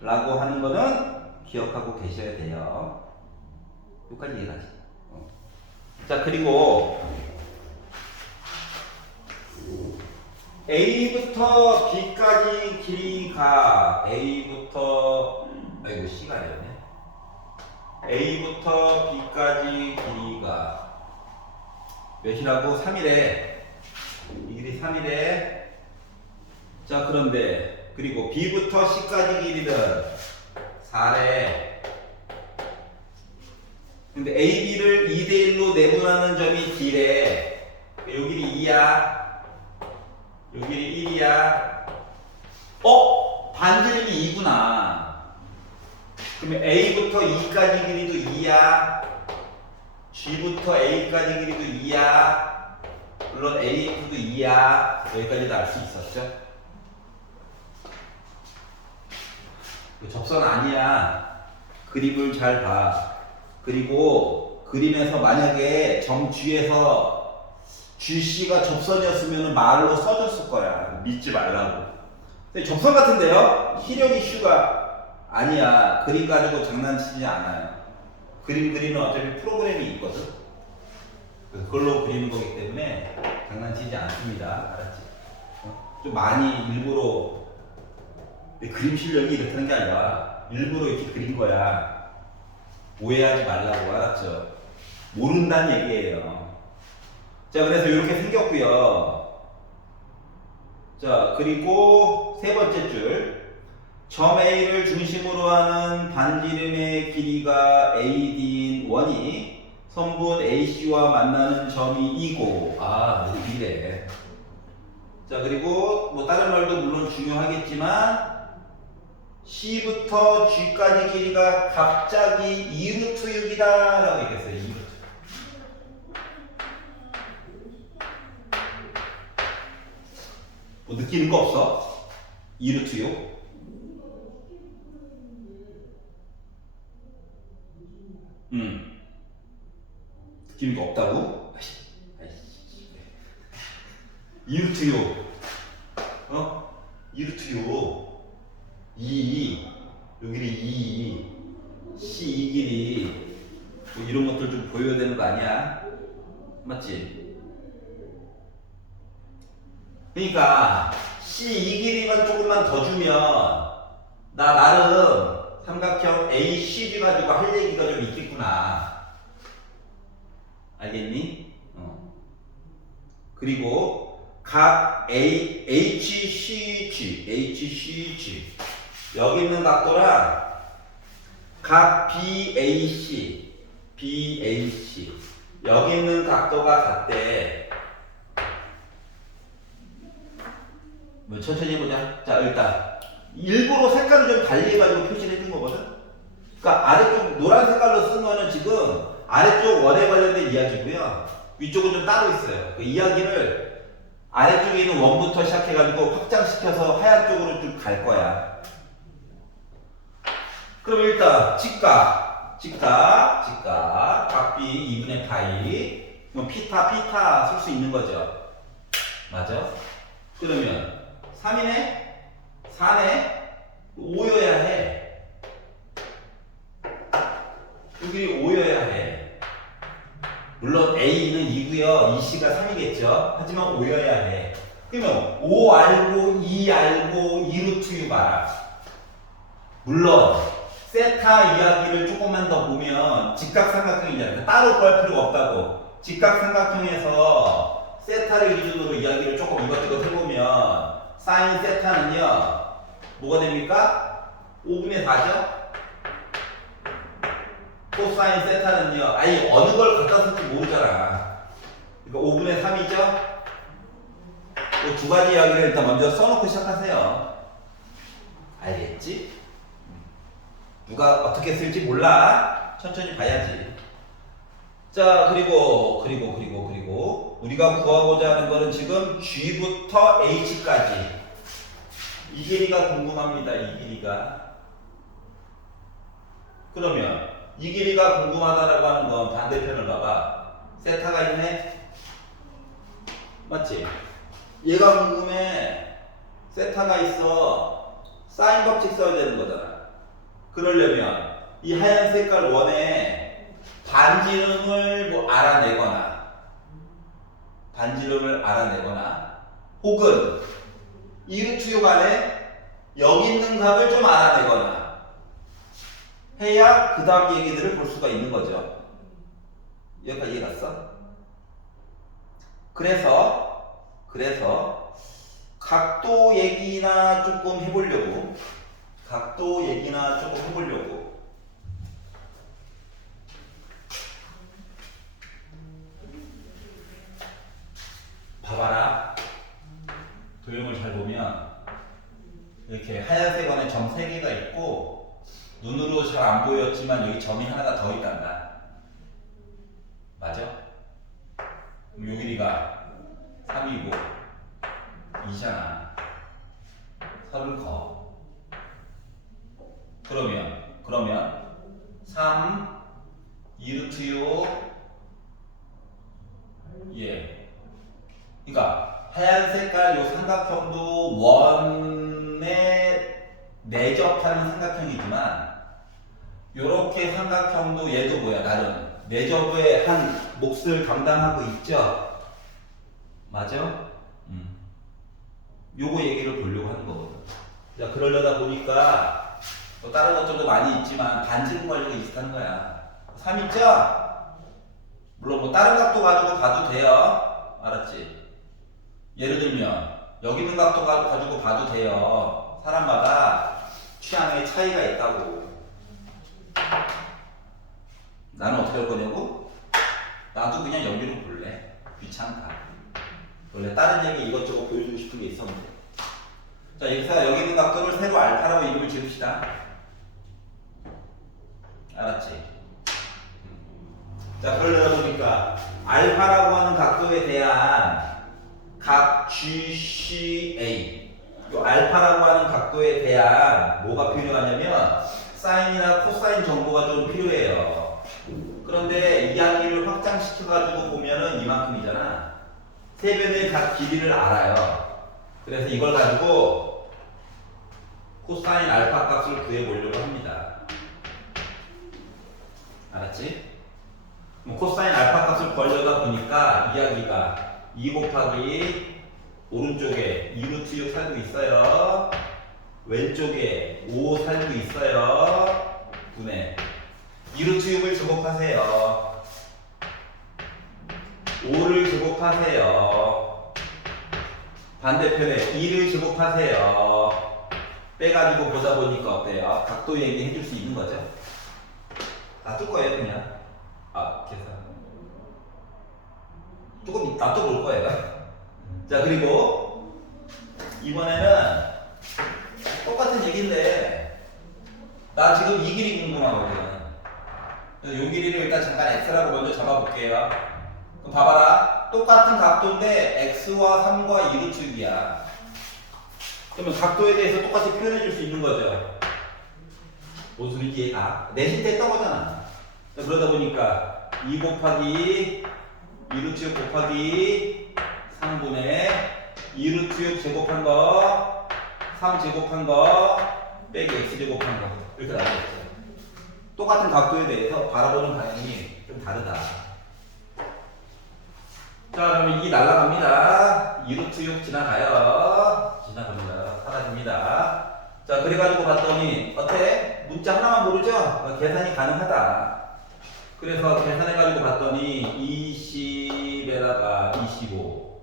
라고 하는 거는 기억하고 계셔야 돼요. 여기까지 이해가지. 자, 그리고 A부터 B까지 길이가 C가 아니었네. A부터 B까지 길이가 몇이라고? 3이래. 이 길이 3이래. 자, 그런데 그리고 B부터 C까지 길이는 4래. 근데 AB를 2대1로 내분하는 점이 D래. 요 길이 2야. 요 길이 1이야. 반지름이 2구나. 그러면 A부터 E까지 길이도 2야. G부터 A까지 길이도 2야. 물론 AX도 2야. 여기까지도 알 수 있었죠? 접선 아니야. 그림을 잘 봐. 그리고 그림에서 만약에 점 G에서 GC가 접선이었으면 말로 써줬을 거야. 믿지 말라고. 근데 접선 같은데요? 희력 이슈가 아니야. 그림 가지고 장난치지 않아요. 그림 그리는 어차피 프로그램이 있거든. 그걸로 그리는 거기 때문에 장난치지 않습니다. 알았지? 좀 많이 일부러 그림 실력이 이렇다는 게 아니라 일부러 이렇게 그린 거야. 오해하지 말라고. 알았죠? 모른다는 얘기예요. 자, 그래서 이렇게 생겼고요. 자, 그리고 세 번째 줄. 점 A를 중심으로 하는 반지름의 길이가 AD인 원이 선분 AC와 만나는 점이 2고, 이래. 자, 그리고 뭐 다른 말도 물론 중요하겠지만 C부터 G까지 길이가 갑자기 2루트 6이다 라고 얘기했어요. 2루트. 뭐 느끼는 거 없어? 2루트 6? 느끼는 거 없다고? 아이씨. 2루트 6. 2루트 6. 2, 여기는 2, C 이 길이 뭐 이런 것들 좀 보여야 되는 거 아니야? 맞지? 그러니까 C 이 길이만 조금만 더 주면 나 나름 삼각형 ACG 가지고 할 얘기가 좀 있겠구나. 알겠니? 그리고 각 HCG 여기 있는 각도랑 각 BAC 여기 있는 각도가 같대. 뭐 천천히 해보자. 자, 일단 일부러 색깔을 좀 달리 해가지고 표시를 해준 거거든. 그러니까 아래쪽 노란 색깔로 쓴 거는 지금 아래쪽 원에 관련된 이야기고요. 위쪽은 좀 따로 있어요. 그 이야기를 아래쪽에 있는 원부터 시작해가지고 확장시켜서 하얀 쪽으로 좀 갈 거야. 그럼 일단 직각 각비 2분의 파이 그럼 피타 쓸 수 있는 거죠. 맞아? 그러면 3이네? 4네? 5여야 해. 여기 5여야 해. 물론 A는 2고요 2C가 3이겠죠. 하지만 5여야 해. 그러면 5 알고 2 알고 2루트 6 알아. 물론 세타 이야기를 조금만 더 보면 직각삼각형이잖아요. 따로 구할 필요가 없다고. 직각삼각형에서 세타를 기준으로 이야기를 조금 이것저것 해보면 사인 세타는요 뭐가 됩니까? 5분의 4죠? 코사인 세타는요 아예 어느 걸 갖다 쓸지 모르잖아. 그러니까 5분의 3이죠? 이 두 가지 이야기를 일단 먼저 써놓고 시작하세요. 알겠지? 누가 어떻게 쓸지 몰라. 천천히 봐야지. 자, 그리고 우리가 구하고자 하는 거는 지금 G부터 H까지 이 길이가 궁금합니다. 이 길이가. 그러면 이 길이가 궁금하다라고 하는 건 반대편을 봐봐. 세타가 있네. 맞지? 얘가 궁금해. 세타가 있어. 사인 법칙 써야 되는 거잖아. 그러려면 이 하얀 색깔 원에 반지름을 알아내거나 혹은 이루트 6 안에 여기 있는 값을 좀 알아내거나 해야 그 다음 얘기들을 볼 수가 있는 거죠. 여기까지 이해 갔어? 그래서 각도 얘기나 조금 해보려고 봐봐라. 도형을 잘 보면 이렇게 하얀색 안에 점 3개가 있고 눈으로 잘 안 보였지만 여기 점이 하나가 더 있단다. 맞아? 그럼 요 길이가 3이고 2잖아. 서를 거. 그러면 3 2루트 6 예. 그러니까 하얀 색깔 요 삼각형도 원에 내접하는 삼각형이지만 요렇게 삼각형도 얘도 뭐야 나름 내접의 한 몫을 감당하고 있죠. 맞아? 요거 얘기를 보려고 하는 거거든. 자, 그러려다 보니까 또 다른 것들도 많이 있지만 반지름 관리가 있다는 거야. 3 있죠? 물론 뭐 다른 각도 가지고 봐도 돼요. 알았지? 예를 들면 여기 있는 각도 가지고 봐도 돼요. 사람마다 취향의 차이가 있다고. 나는 어떻게 할 거냐고? 나도 그냥 여기로 볼래. 귀찮다. 원래 다른 얘기 이것저것 보여주고 싶은 게 있었는데. 자, 여기서 여기 있는 각도를 세로 알파라고 이름을 지읍시다. 알았지? 자, 그러려다 보니까 알파라고 하는 각도에 대한 각 GCA 요 알파라고 하는 각도에 대한 뭐가 필요하냐면 사인이나 코사인 정보가 좀 필요해요. 그런데 이야기를 확장시켜가지고 보면은 이만큼이잖아. 세변의 각 길이를 알아요. 그래서 이걸 가지고 코사인 알파 값을 구해보려고 합니다. 알았지? 코사인 알파 값을 구하려다 보니까 이야기가 2 곱하기 오른쪽에 2루트 6 살고 있어요. 왼쪽에 5 살고 있어요. 분의 2루트 6을 제곱하세요. 5를 제곱하세요. 반대편에 2를 제곱하세요. 빼가지고 보다 보니까 어때요? 각도 얘기 해줄 수 있는 거죠? 놔둘 거예요 그냥. 계산. 조금 놔둬볼 거예요. 자, 그리고 이번에는 똑같은 얘기인데 나 지금 이 길이 궁금하거든. 그래서 이 길이를 일단 잠깐 x라고 먼저 잡아볼게요. 그럼 봐봐라. 똑같은 각도인데 x와 3과 2루트 6이야. 그러면 각도에 대해서 똑같이 표현해 줄 수 있는 거죠. 뭔 소리지? 내실 때 했던 거잖아. 그러다 보니까 2 곱하기 2루트 6 곱하기 3분의 2루트 6 제곱한 거 3 제곱한 거 빼기 x 제곱한 거 이렇게 나오겠죠. 똑같은 각도에 대해서 바라보는 방향이 좀 다르다. 자, 그러면 2 날라갑니다. 2루트 6 지나갑니다. 사라집니다. 자, 그래가지고 봤더니 어때? 문자 하나만 모르죠? 계산이 가능하다. 그래서 계산해가지고 봤더니 20에다가 25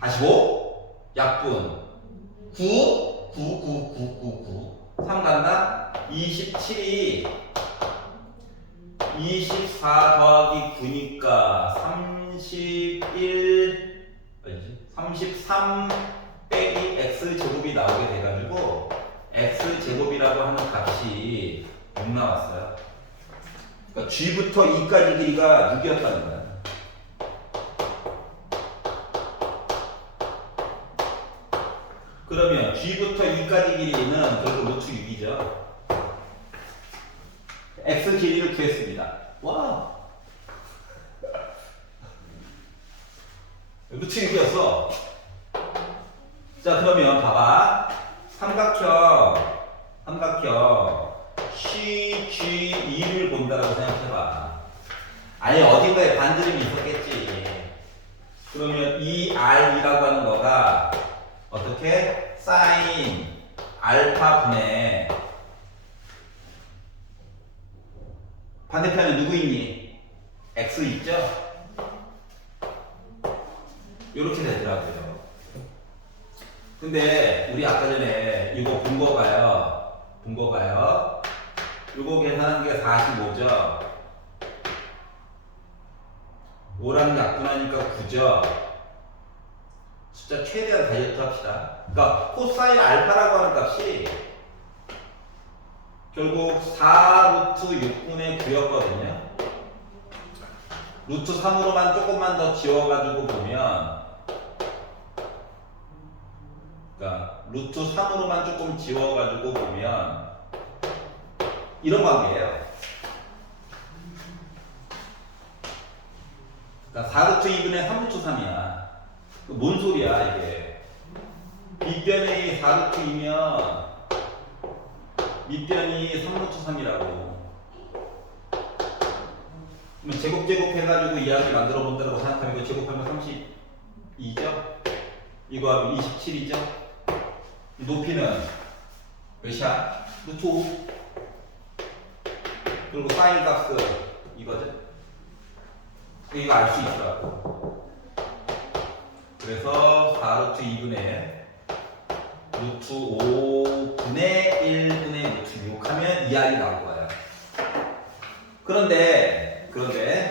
45 약분 3 간다? 27이 24 더하기 9니까 33 빼기 x제곱이 나오게 돼가지고 x제곱이라고 하는 값이 6 나왔어요. 그러니까 G부터 E까지 길이가 6이었다는 거야. 그러면 G부터 E까지 길이는 결국 루트 6이죠. X 길이를 구했습니다. 와! 루트 6이었어. 자, 그러면 봐봐. 삼각형 CGE를 본다라고 생각해봐. 아예 어딘가에 반지름이 있었겠지. 그러면 이 R이라고 하는 거가 어떻게? 사인 알파 분의 반대편에 누구 있니? X 있죠? 이렇게 되더라고요. 근데 우리 아까 전에 이거 본 거가요. 이거 계산한 게 45죠. 5랑 약분하니까 9죠. 숫자 최대한 다이어트 합시다. 그러니까 코사인 알파라고 하는 값이 결국 4 루트 6분의 9였거든요. 루트 3으로만 조금만 더 지워가지고 보면, 그러니까 루트 3으로만 조금 지워가지고 보면 이런 관계예요. 그러니까 4루트 2분의 3루트 3이야. 뭔 소리야 이게. 밑변이 4루트 2면 밑변이 3루트 3이라고. 그러면 제곱 해가지고 이야기 만들어 본다고 생각하면 이거 제곱하면 32죠? 이거 하면 27이죠? 높이는 몇이야? 루트 5. 그리고 사인 값은 이거죠? 이거 알 수 있더라고. 그래서 4루트 2분의 루트 5분의 1분의 루트 6 하면 이야기 나올 거예요. 그런데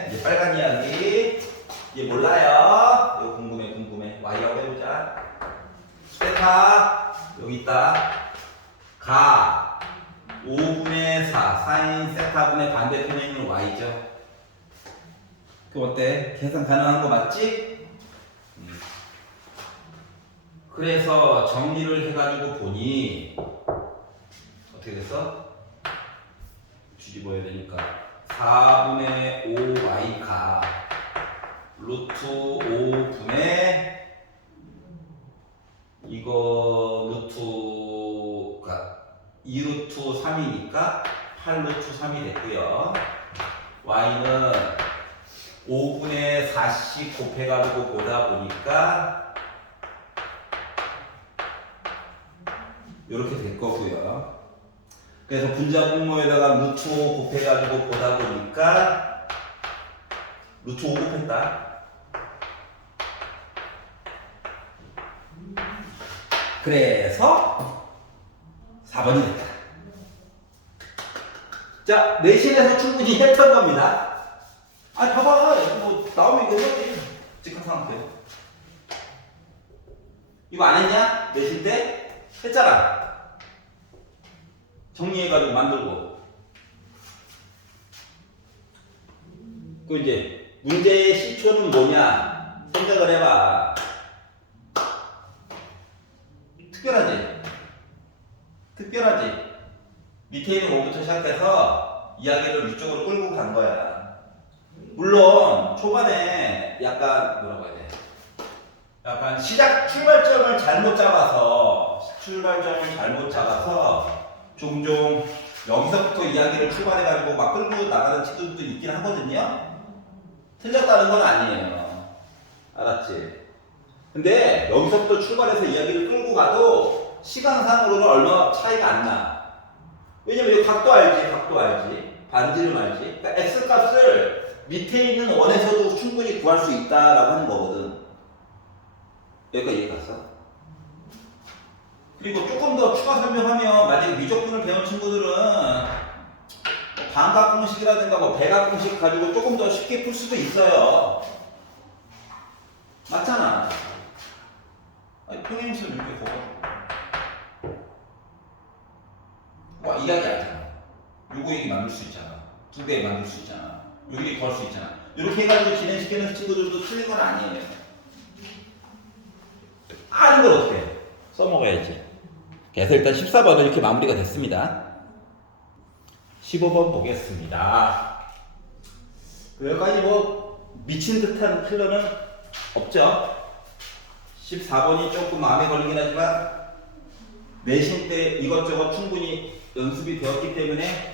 이제 빨간 이야기 얘 몰라요. 이거 궁금해. Y라고 해보자. 세타 여기 있다. 가 5분의 4 사인 세타분의 반대편에 있는 Y죠. 그럼 어때? 계산 가능한 거 맞지? 그래서 정리를 해가지고 보니 어떻게 됐어? 뒤집어야 되니까 4분의 5y가 루트 5분의 이거 루트가 2루트 3이니까 8루트 3이 됐고요. y는 5분의 4씩 곱해가지고 보다 보니까 이렇게 될 거고요. 그래서 분자 분모에다가 루트 5 곱해가지고 보다 보니까 루트 5 곱했다. 그래서 4번이 됐다. 자, 내신에서 충분히 했던 겁니다. 아, 봐봐. 뭐 나오면 이거 해야지. 직각삼각형. 이거 안 했냐? 내신 때? 했잖아. 정리해가지고 만들고. 그 이제 문제의 시초는 뭐냐? 생각을 해봐. 특별하지? 밑에 있는 5부터 시작해서 이야기를 위쪽으로 끌고 간 거야. 물론 초반에 약간 뭐라고 해야 돼? 약간 출발점을 잘못 잡아서 종종 여기서부터 이야기를 출발해가지고 막 끌고 나가는 친구들도 있긴 하거든요. 틀렸다는 건 아니에요. 알았지? 근데 여기서부터 출발해서 이야기를 끌고 가도 시간상으로는 얼마 차이가 안 나. 왜냐면 이 각도 알지? 반지름 알지? 그러니까 x값을 밑에 있는 원에서도 충분히 구할 수 있다라고 하는 거거든. 여기까지 이해 갔어? 그리고 조금 더 추가 설명하면 만약에 미적분을 배운 친구들은 반각 공식이라든가 뭐 배각 공식 가지고 조금 더 쉽게 풀 수도 있어요. 맞잖아. 아니, 평행선 이렇게 걷어. 와, 이야기 알잖아. 요거 얘기 만들 수 있잖아. 2배 만들 수 있잖아. 여기 걸 수 있잖아. 이렇게 해가지고 진행시키는 친구들도 틀린 건 아니에요. 아는 걸 어떻게 해? 써먹어야지. 그래서 일단 14번은 이렇게 마무리가 됐습니다. 15번 보겠습니다. 여기까지 뭐 미친 듯한 킬러는 없죠. 14번이 조금 마음에 걸리긴 하지만 내신 때 이것저것 충분히 연습이 되었기 때문에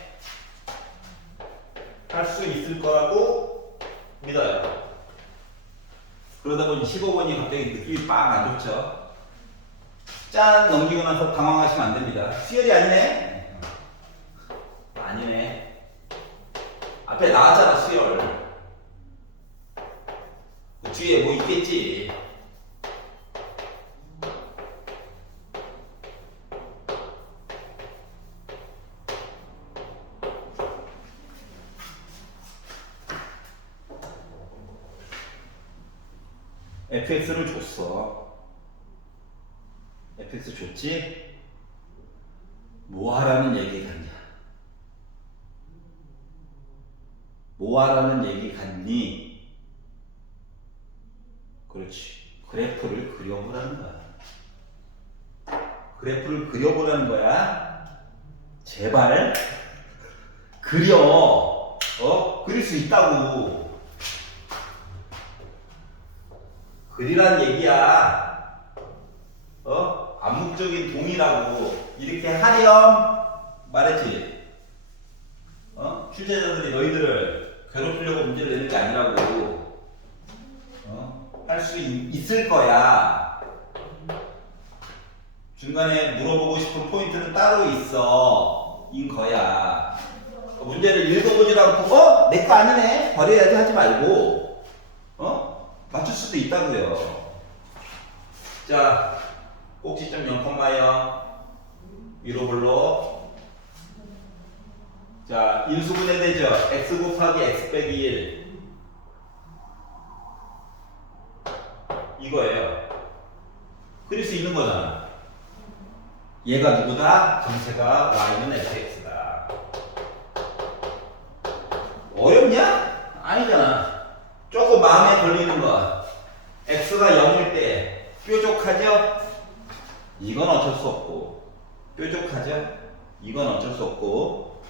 할 수 있을 거라고 믿어요. 그러다 보니 15번이 갑자기 느낌이 빵 안 좋죠. 짠 넘기고 나서 당황하시면 안 됩니다. 수열이 아니네? 아니네. 앞에 나왔잖아, 수열. 그 뒤에 뭐 있겠지. fx를 줬어. fx 줬지? 뭐 하라는 얘기 같냐? 뭐 하라는 얘기 같니? 그렇지. 그래프를 그려보라는 거야. 그래프를 그려보라는 거야. 제발 그려. 그릴 수 있다고. 그리란 얘기야. 암묵적인 동의라고. 이렇게 하렴 말했지. 출제자들이 너희들을 괴롭히려고 문제를 내는 게 아니라고. 할 수 있을 거야. 중간에 물어보고 싶은 포인트는 따로 있어. 인 거야. 문제를 읽어보지도 않고 내 거 아니네 버려야지 하지 말고 맞출 수도 있다고요. 자, 꼭지점 0,0 위로 볼로. 자, 인수분해 되죠. x 곱하기 x 빼기 1 이거예요. 그릴 수 있는 거잖아. 얘가 누구다? 전체가 y는 fx다. 어렵냐? 아니잖아. 조금 마음에 걸리는 거. x가 0일 때 뾰족하죠? 이건 어쩔 수 없고. 뾰족하죠? 이건 어쩔 수 없고.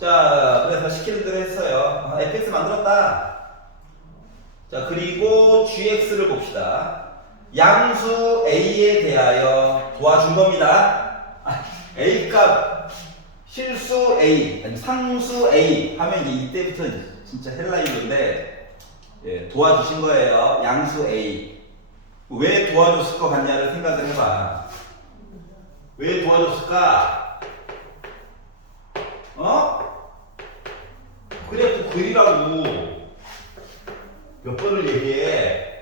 자, 그래서 시키는 대로 했어요. fx 만들었다. 자, 그리고 gx를 봅시다. 양수 a에 대하여 도와준 겁니다. a 값 실수 a, 아니 상수 a 하면 이제 이때부터 진짜 헬라이인데 도와주신 거예요. 양수 a. 왜 도와줬을 것 같냐를 생각을 해봐. 왜 도와줬을까? 그래프 그리라고. 몇 번을 얘기해.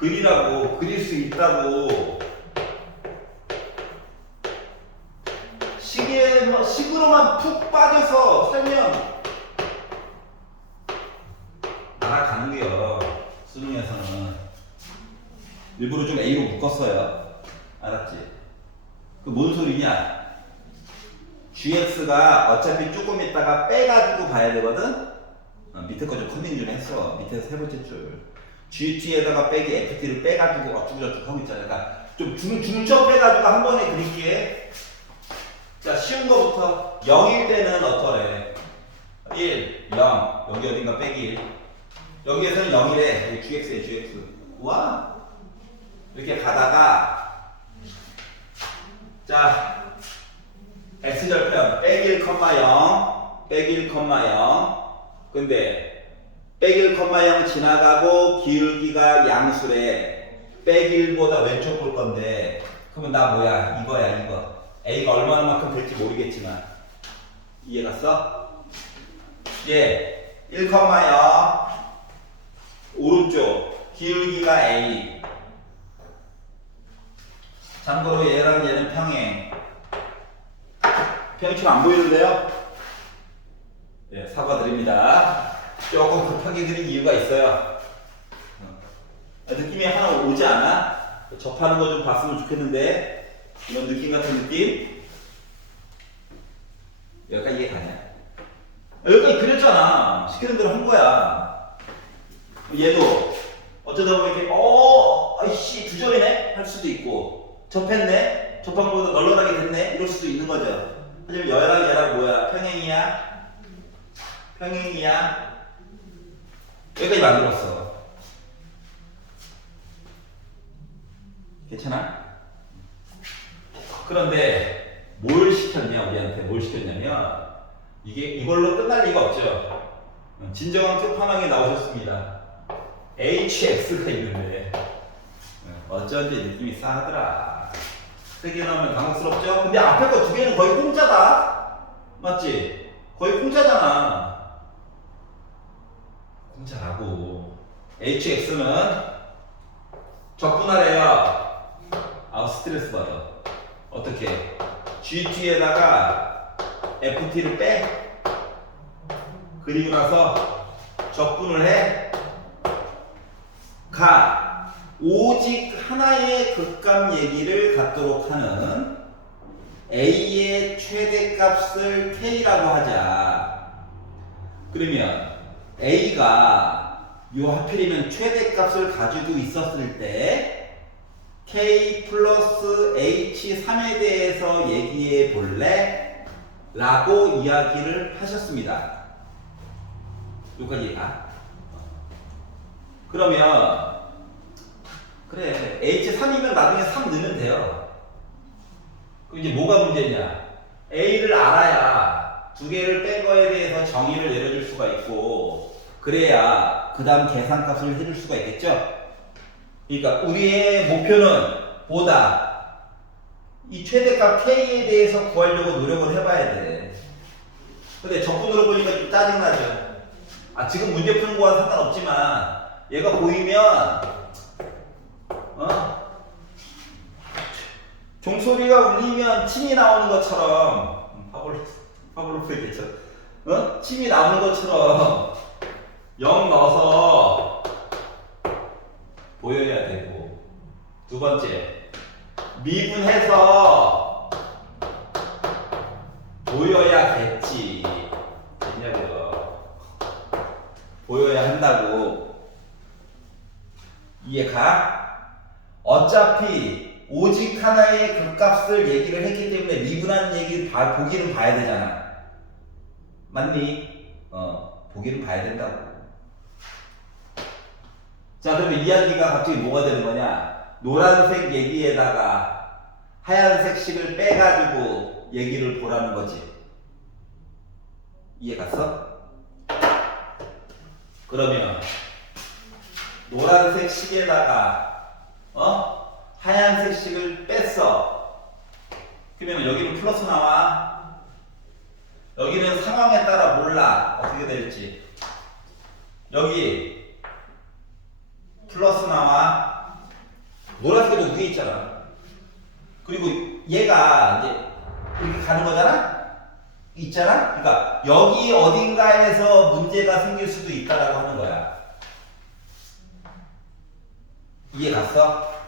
그리라고. 그릴 수 있다고. 식으로만 푹 빠져서 설명 날아가는 게요. 수능에서는 일부러 좀 A로 묶었어요. 알았지? 그 뭔 소리냐? GX가 어차피 조금 있다가 빼가지고 봐야 되거든? 밑에 거 좀 컨닝 좀 했어. 밑에서 세 번째 줄. GT에다가 빼기 FT를 빼가지고 어쩌고저쩌고 하고 있잖아. 그러니까 좀 중점 빼가지고 한 번에 그릴게. 자, 쉬운 거부터 0일 때는 어떠래? 1, 0. 여기 어딘가 빼기 1. 여기에서는 0이래. 여기 GX에 GX. 와. 이렇게 가다가 자, X절편 빼기 1, 0, 빼기 1, 0. 근데 빼기 1, 0 지나가고 기울기가 양수래. 빼기 1보다 왼쪽 볼 건데 그러면 나 뭐야? 이거야 이거. A가 얼마만큼 될지 모르겠지만 이해 갔어? 예, 1, 0 오른쪽 기울기가 A. 참고로 얘랑 얘는 평행. 평행치가 안 보이는데요? 예, 사과드립니다. 조금 급하게 그린 이유가 있어요. 느낌이 하나 오지 않아? 접하는 거 좀 봤으면 좋겠는데 이런 느낌 같은 느낌? 여기까지 이해 가냐? 여기까지 그렸잖아. 시키는 대로 한 거야. 얘도 어쩌다 보면 이렇게 아이씨 2점이네 할 수도 있고 접했네? 접한 것보다 널널하게 됐네? 이럴 수도 있는 거죠. 하지만 얘랑 뭐야? 평행이야? 평행이야? 여기까지 만들었어. 괜찮아? 그런데 뭘 시켰냐? 우리한테 뭘 시켰냐면 이걸로 끝날 리가 없죠. 진정한 끝판왕이 나오셨습니다. HX가 있는데 어쩐지 느낌이 싸하더라. 3개 나오면 당황스럽죠? 근데 앞에 거 2개는 거의 공짜다. 맞지? 거의 공짜잖아. 공짜라고. HX는 적분하래요. 아우 스트레스 받아. 어떻게? GT에다가 FT를 빼. 그리고 나서 적분을 해. 가. 오직 하나의 극값 얘기를 갖도록 하는 A의 최대값을 K라고 하자. 그러면 A가 요 하필이면 최대값을 가지고 있었을 때 K 플러스 H3에 대해서 얘기해 볼래? 라고 이야기를 하셨습니다. 여기까지 가. 그러면 그래 H3이면 나중에 3 넣으면 돼요. 그럼 이제 뭐가 문제냐? A를 알아야 두 개를 뺀 거에 대해서 정의를 내려줄 수가 있고 그래야 그 다음 계산값을 해줄 수가 있겠죠? 그러니까 우리의 목표는 보다 이 최대값 K에 대해서 구하려고 노력을 해봐야 돼. 근데 적분으로 보니까 좀 짜증나죠? 지금 문제 푸는 거와 상관없지만 얘가 보이면 종소리가 울리면 침이 나오는 것처럼 파블로프겠죠? 침이 나오는 것처럼 0 넣어서 보여야 되고 두 번째 미분해서 보여야겠지. 됐냐고요. 보여야 한다고. 이해가? 어차피 오직 하나의 극값을 얘기를 했기 때문에 미분한 얘기를 보기는 봐야 되잖아. 맞니? 보기는 봐야 된다고. 자, 그러면 이야기가 갑자기 뭐가 되는 거냐? 노란색 얘기에다가 하얀색 식을 빼가지고 얘기를 보라는 거지. 이해 갔어? 그러면 노란색 식에다가 하얀색 식을 뺐어. 그러면 여기는 플러스 나와. 여기는 상황에 따라 몰라. 어떻게 될지. 여기 플러스 나와. 노란색도 위에 있잖아. 그리고 얘가 이제 이렇게 가는 거잖아? 있잖아? 그러니까 여기 어딘가에서 문제가 생길 수도 있다라고 하는 거야. 이해 갔어?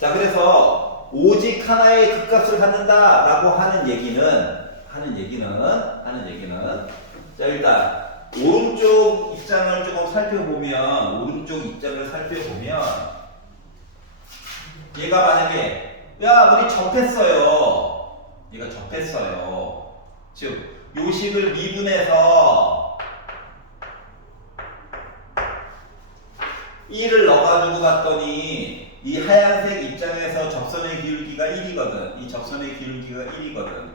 자, 그래서 오직 하나의 극값을 갖는다라고 하는 얘기는 자, 일단 오른쪽 입장을 조금 살펴보면 얘가 만약에 야 우리 접했어요. 얘가 접했어요. 즉 요식을 미분해서 1을 넣어가지고 봤더니 이 하얀색 입장에서 접선의 기울기가 1이거든. 이 접선의 기울기가 1이거든.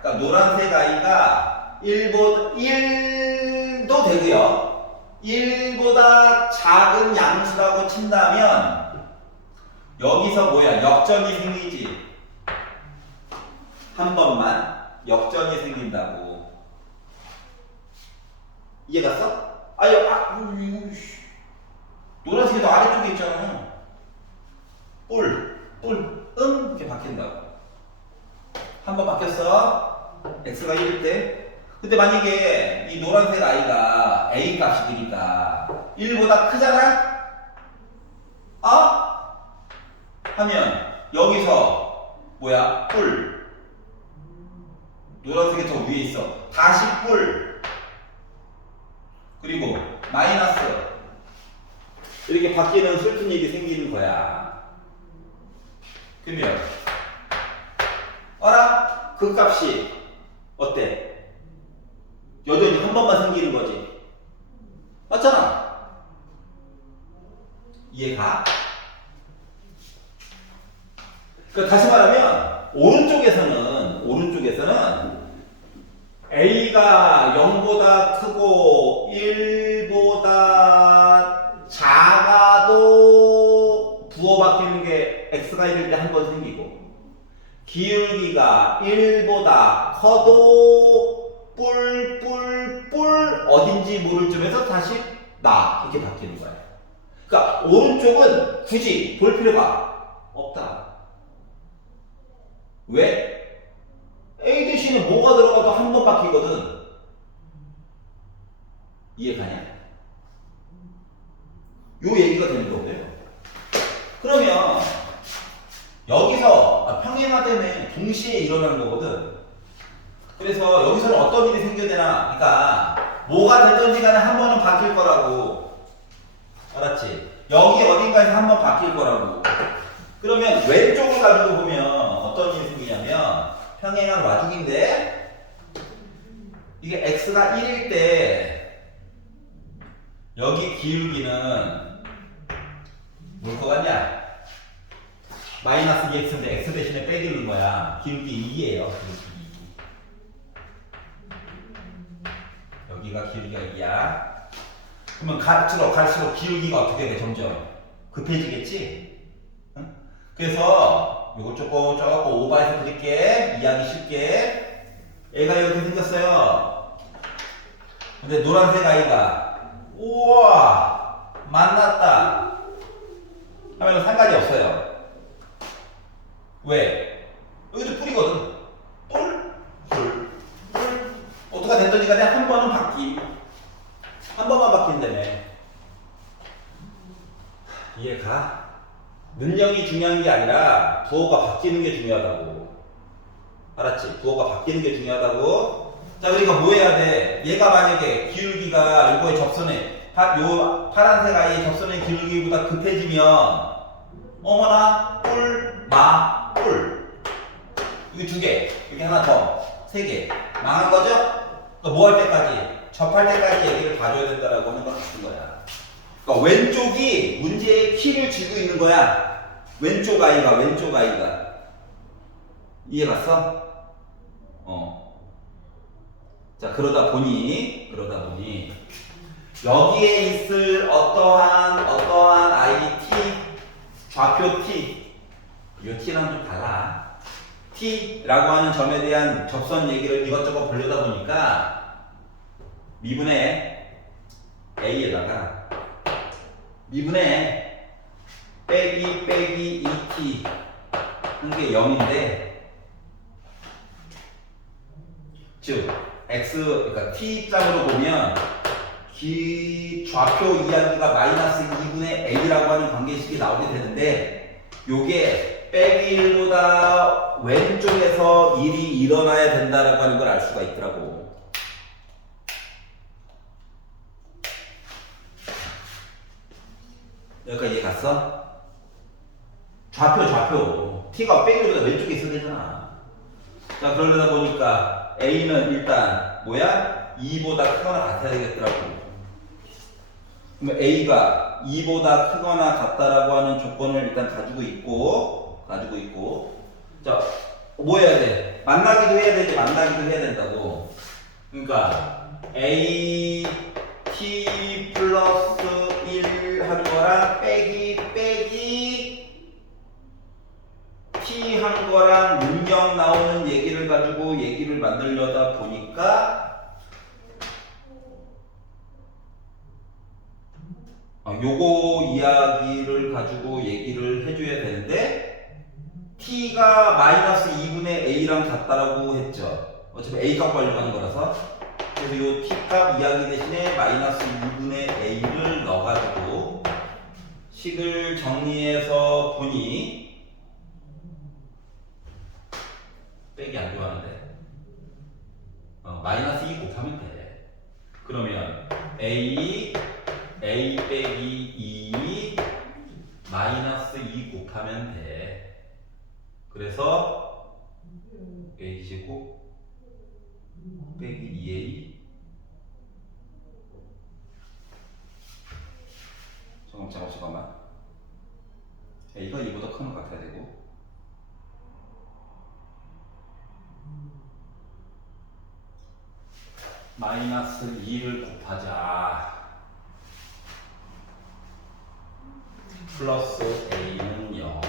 그러니까 노란색 아이가 1도 되고요. 1보다 작은 양수라고 친다면 여기서 뭐야? 역전이 생기지. 한 번만 역전이 생긴다고. 이해 갔어? 노란색이 더 아래쪽에 있잖아요. 이렇게 바뀐다고. 한 번 바뀌었어. x가 1일 때. 근데 만약에 이 노란색 아이가 a 값이 되니까 1보다 크잖아? 하면 여기서 뭐야? 노란색이 더 위에 있어. 다시 그리고 마이너스. 이렇게 바뀌는 슬픈 일이 생기는 거야. 그러면 그 값이 어때? 여전히 한 번만 생기는 거지. 맞잖아. 이해가? 그러니까 다시 말하면 오른쪽에서는 A가 0보다 크고 1보다 작아도 부호바뀌는 게 X가 1일 때 한 번 생기고 기울기가 1보다 커도 어딘지 모를 점에서 다시 이렇게 바뀌는 거야. 그러니까 오른쪽은 굳이 볼 필요가 없다. 왜? A 대신에 뭐가 들어가도 한 번 바뀌거든. 이해 가냐? 요 얘기가 되는 거고요. 그러면 여기서 평행하되면 동시에 일어나는 거거든. 그래서 여기서는 어떤 일이 생겨되나? 그러니까 뭐가 되든지 간에 한 번은 바뀔 거라고. 알았지? 여기 어딘가에서 한 번 바뀔 거라고. 그러면 왼쪽을 가지고 보면 어떤 일이 생기냐면 평행한 와중인데 이게 x가 1일 때 여기 기울기는 뭘 것 같냐? 마이너스 2x인데 x 대신에 빼기는 거야. 기울기 2예요. 여기가 기울기가 2야. 그러면 갈수록 기울기가 어떻게 돼? 점점 급해지겠지? 응? 그래서 요걸 조금 오버해서 드릴게. 이해하기 쉽게. 애가 이렇게 생겼어요. 근데 노란색 아이가 우와 만났다 하면 상관이 없어요. 왜? 여기도 뿔이거든. 뿔. 어떻게 됐더니 간에 한 번은 한 번만 바뀐다며. 이해가? 능력이 중요한 게 아니라 부호가 바뀌는 게 중요하다고. 알았지? 부호가 바뀌는 게 중요하다고. 자, 그러니까 뭐 해야 돼? 얘가 만약에 기울기가 요거의 접선에 요 파란색 아이의 접선의 기울기보다 급해지면 어머나 뿔 여기 2개 여기 하나 더 3개 망한 거죠? 그러니까 뭐 할 때까지? 접할 때까지 얘기를 봐줘야 된다라고 하는 거 같은 거야. 그러니까 왼쪽이 문제의 키를 쥐고 있는 거야. 왼쪽 아이가 이해 갔어? 자 그러다 보니 여기에 있을 어떠한 아이 t 좌표 t 이 t랑 좀 달라. t라고 하는 점에 대한 접선 얘기를 이것저것 보려다 보니까 미분의 a에다가 미분의 빼기 2t 한 게 0인데 즉 x 그러니까 t 입장으로 보면 좌표 이야기가 마이너스 2분의 a라고 하는 관계식이 나오게 되는데 요게 빼기 1보다 왼쪽에서 일이 일어나야 된다라고 하는 걸 알 수가 있더라고. 여기까지 이해 갔어? 좌표 t가 빼기 1보다 왼쪽에 있어야 되잖아. 자 그러려다 보니까 a는 일단 뭐야? 2보다 크거나 같아야 되겠더라고. 그러면 a가 2보다 크거나 같다라고 하는 조건을 일단 가지고 있고 자 뭐 해야 돼? 만나기도 해야 된다고. 그러니까 a t 플러스 1 한 거랑 빼기 t 한 거랑 능력 나오는 얘기를 가지고 얘기를 만들려다 보니까 요거 이야기를 가지고 얘기를 해줘야 되는데 t가 마이너스 2분의 a랑 같다라고 했죠. 어차피 a 값 관리하는 하는 거라서. 그래서 요 t 값 이야기 대신에 마이너스 2분의 a를 넣어가지고 식을 정리해서 보니 빼기 안 좋아하는데 마이너스 2 곱하면 돼. 그러면 a 빼기 2 마이너스 2 곱하면 돼. 그래서 a 제곱 빼기 2a 잠깐만 a가 2보다 큰 것 같아야 되고 마이너스 2를 곱하자. 플러스 a는 0.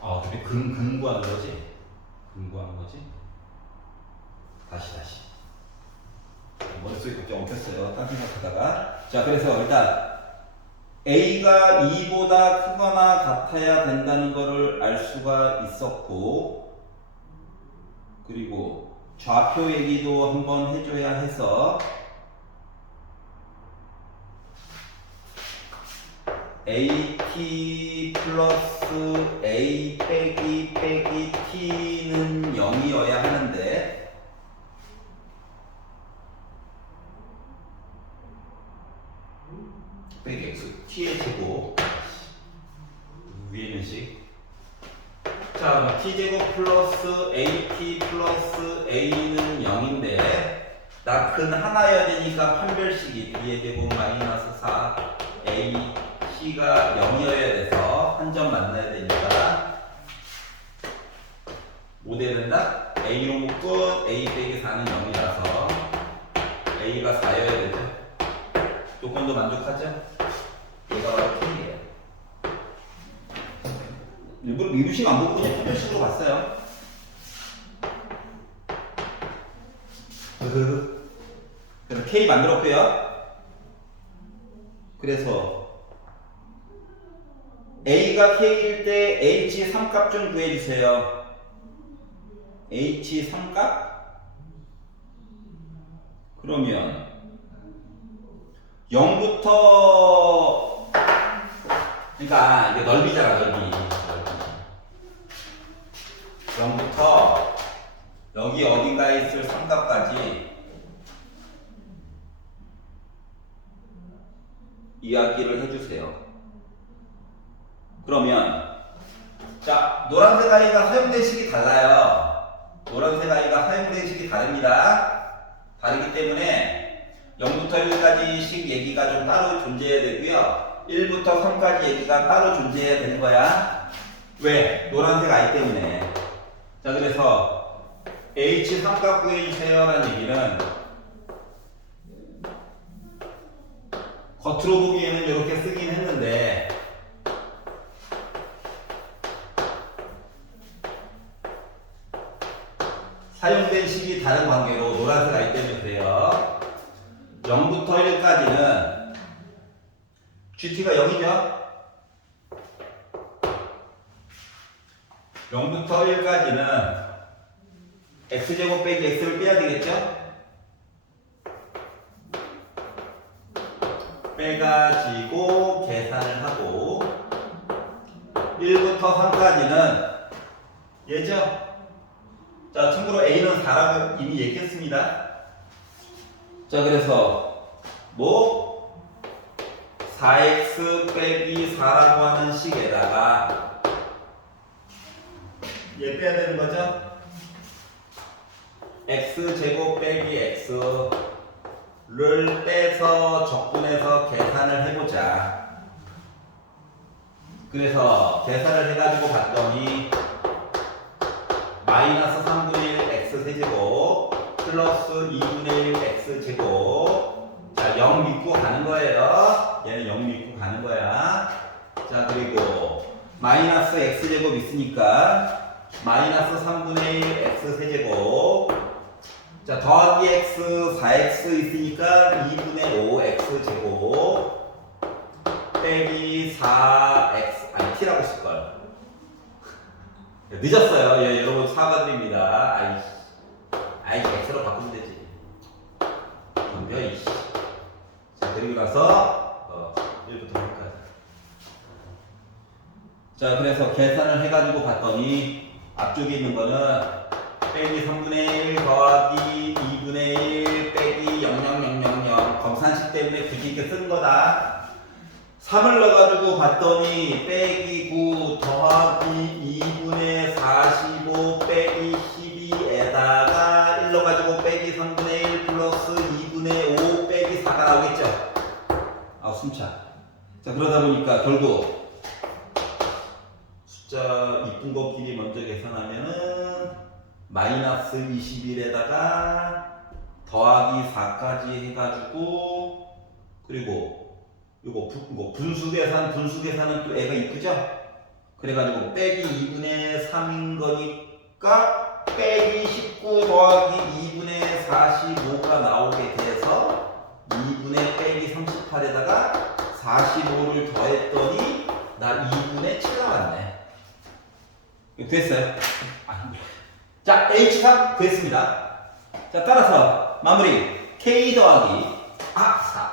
어떻게 근구하는 거지? 다시. 머릿속에 그렇게 엉켰어요. 딴 생각하다가. 자, 그래서 일단 A가 2보다 크거나 같아야 된다는 것을 알 수가 있었고, 그리고 좌표 얘기도 한번 해줘야 해서 AT 플러스 A 빼기 T는 0이어야 하는데, 빼기 X, T의 제곱 위에는 식. 자, T제곱 플러스 AT 플러스 A는 0인데 나 근 하나여야 되니까 판별식이 B의 제곱 마이너스 4 A C가 0이어야 돼서 한 점 만나야 되니까 뭐 되는다? A로 묶은 A 빼기 4는 0이라서 A가 4여야 되죠. 조건도 만족하죠? 얘가 바로 K예요. 일부러 미루식 안 보고 그냥 판별식으로 봤어요. 그래서 K 만들었고요. 그래서 A가 K일 때 H 3값 좀 구해주세요. H 3값? 그러면 0부터 그러니까 이게 넓이잖아, 넓이. 0부터 여기 어딘가에 있을 3값까지 이야기를 해주세요. 그러면 자, 노란색 아이가 사용된 식이 달라요. 노란색 아이가 사용된 식이 다릅니다. 다르기 때문에 0부터 1까지 식 얘기가 좀 따로 존재해야 되고요. 1부터 3까지 얘기가 따로 존재해야 되는 거야. 왜? 노란색 아이 때문에. 자, 그래서 H 3값 구해주세요 라는 얘기는 겉으로 보기에는 이렇게 쓰긴 했는데 사용된 식이 다른 관계로 노란색 아이 때문에 그래요. 0부터 1까지는 GT가 0이죠? 0부터 1까지는 X제곱 빼기 X를 빼야 되겠죠? 빼가지고 계산을 하고 1부터 3까지는 얘죠? 자, 참고로 A는 4라고 이미 얘기했습니다. 자, 그래서 뭐 4x 빼기 4라고 하는 식에다가 얘 빼야 되는 거죠? x제곱 빼기 x를 빼서 적분해서 계산을 해보자. 그래서 계산을 해가지고 봤더니 마이너스 3분의 1 x 세제곱 플러스 2분의 1 x 제곱. 자, 0 믿고 가는 거예요. 얘는 0 믿고 가는 거야. 자, 그리고 마이너스 x 제곱 있으니까 마이너스 3분의 1 x 세제곱. 자, 더하기 x 4x 있으니까 2분의 5 x 제곱 빼기 4x 아니 t라고 쓸걸. 늦었어요. 예, 여러분 사과드립니다. 아이 x로 바꾸면 되지. 덤벼 이씨. 자, 그리고 나서 1부터 6까지. 자, 그래서 계산을 해가지고 봤더니 앞쪽에 있는 거는 빼기 3분의 1 더하기 2분의 1 빼기 00000 검산식 때문에 굳이 이렇게 쓴 거다. 3을 넣어가지고 봤더니 빼기 9 더하기 2분의 45 빼기 12에다가 1 넣어가지고 빼기 3분의 1 플러스 2분의 5 빼기 4가 나오겠죠. 아, 숨차. 자, 그러다 보니까 결국 숫자 이쁜 것끼리 먼저 계산하면은 마이너스 21에다가 더하기 4까지 해가지고 그리고 요거 분수 계산은 또 애가 이쁘죠? 그래가지고 빼기 2분의 3인 거니까 빼기 19 더하기 2분의 45가 나오게 돼서 2분의 빼기 38에다가 45를 더했더니 나 2분의 7 나왔네. 이거 됐어요? 자, H3 됐습니다. 자, 따라서 마무리. K 더하기 4.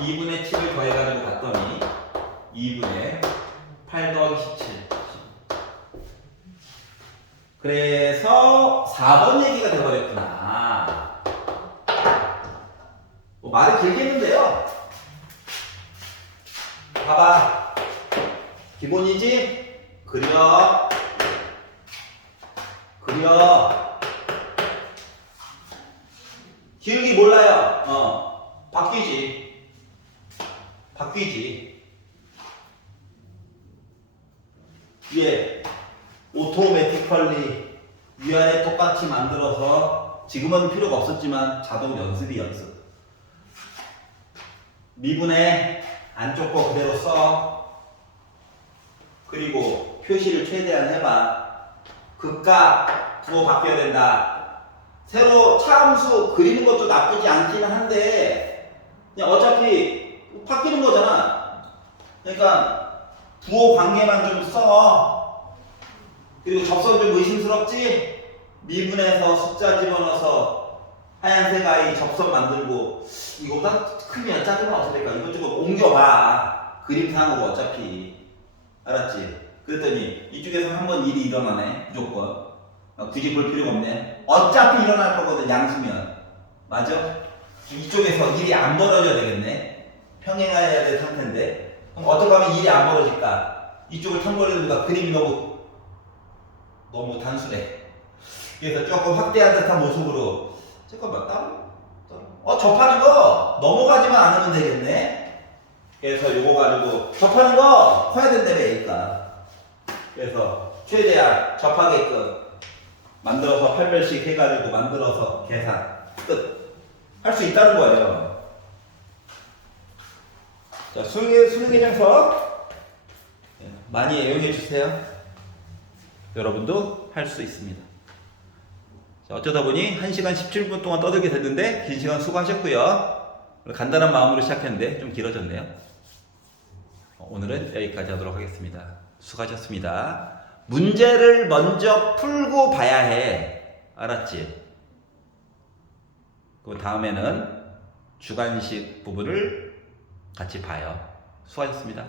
2분의 7을 더해가지고 봤더니 2분의 8 더하기 17. 그래서 4번 얘기가 되어버렸구나. 말이 길겠는데요. 봐봐. 기본이지? 그려. 기울기 몰라요. 바뀌지. 예. 오토매티컬리 위아래 똑같이 만들어서 지금은 필요가 없었지만 자동 연습이 연습. 미분의 안쪽 거 그대로 써. 그리고 표시를 최대한 해봐. 극값 부호 바뀌어야 된다. 새로 차함수 그리는 것도 나쁘지 않기는 한데 그냥 어차피 바뀌는 거잖아. 그러니까 부호 관계만 좀 써. 그리고 접선 좀 의심스럽지? 미분에서 숫자 집어넣어서 하얀색 아이 접선 만들고 이거보다 크면 작으면 어떻게 될까? 이것저것 옮겨봐. 그림상으로 어차피. 알았지? 그랬더니 이쪽에서 한번 일이 일어나네. 무조건. 굳이 볼 필요가 없네. 어차피 일어날 거거든. 양수면. 맞아? 이쪽에서 일이 안 벌어져야 되겠네. 평행해야 될 상태인데. 그럼 어떻게 하면 일이 안 벌어질까? 이쪽을 탕벌리니까 그림이 너무 단순해. 그래서 조금 확대한 듯한 모습으로 잠깐만 따로 접하는 거 넘어가지만 않으면 되겠네. 그래서 요거 가지고 접하는 거 커야 된다며 A가. 그래서 최대한 접하게끔 만들어서 팔별식 해가지고 만들어서 계산 끝. 할 수 있다는 거예요. 자, 수능계정서 많이 애용해 주세요. 여러분도 할 수 있습니다. 자, 어쩌다 보니 1시간 17분 동안 떠들게 됐는데 긴 시간 수고하셨고요. 간단한 마음으로 시작했는데 좀 길어졌네요. 오늘은 여기까지 하도록 하겠습니다. 수고하셨습니다. 문제를 먼저 풀고 봐야 해. 알았지? 그 다음에는 주관식 부분을 같이 봐요. 수고하셨습니다.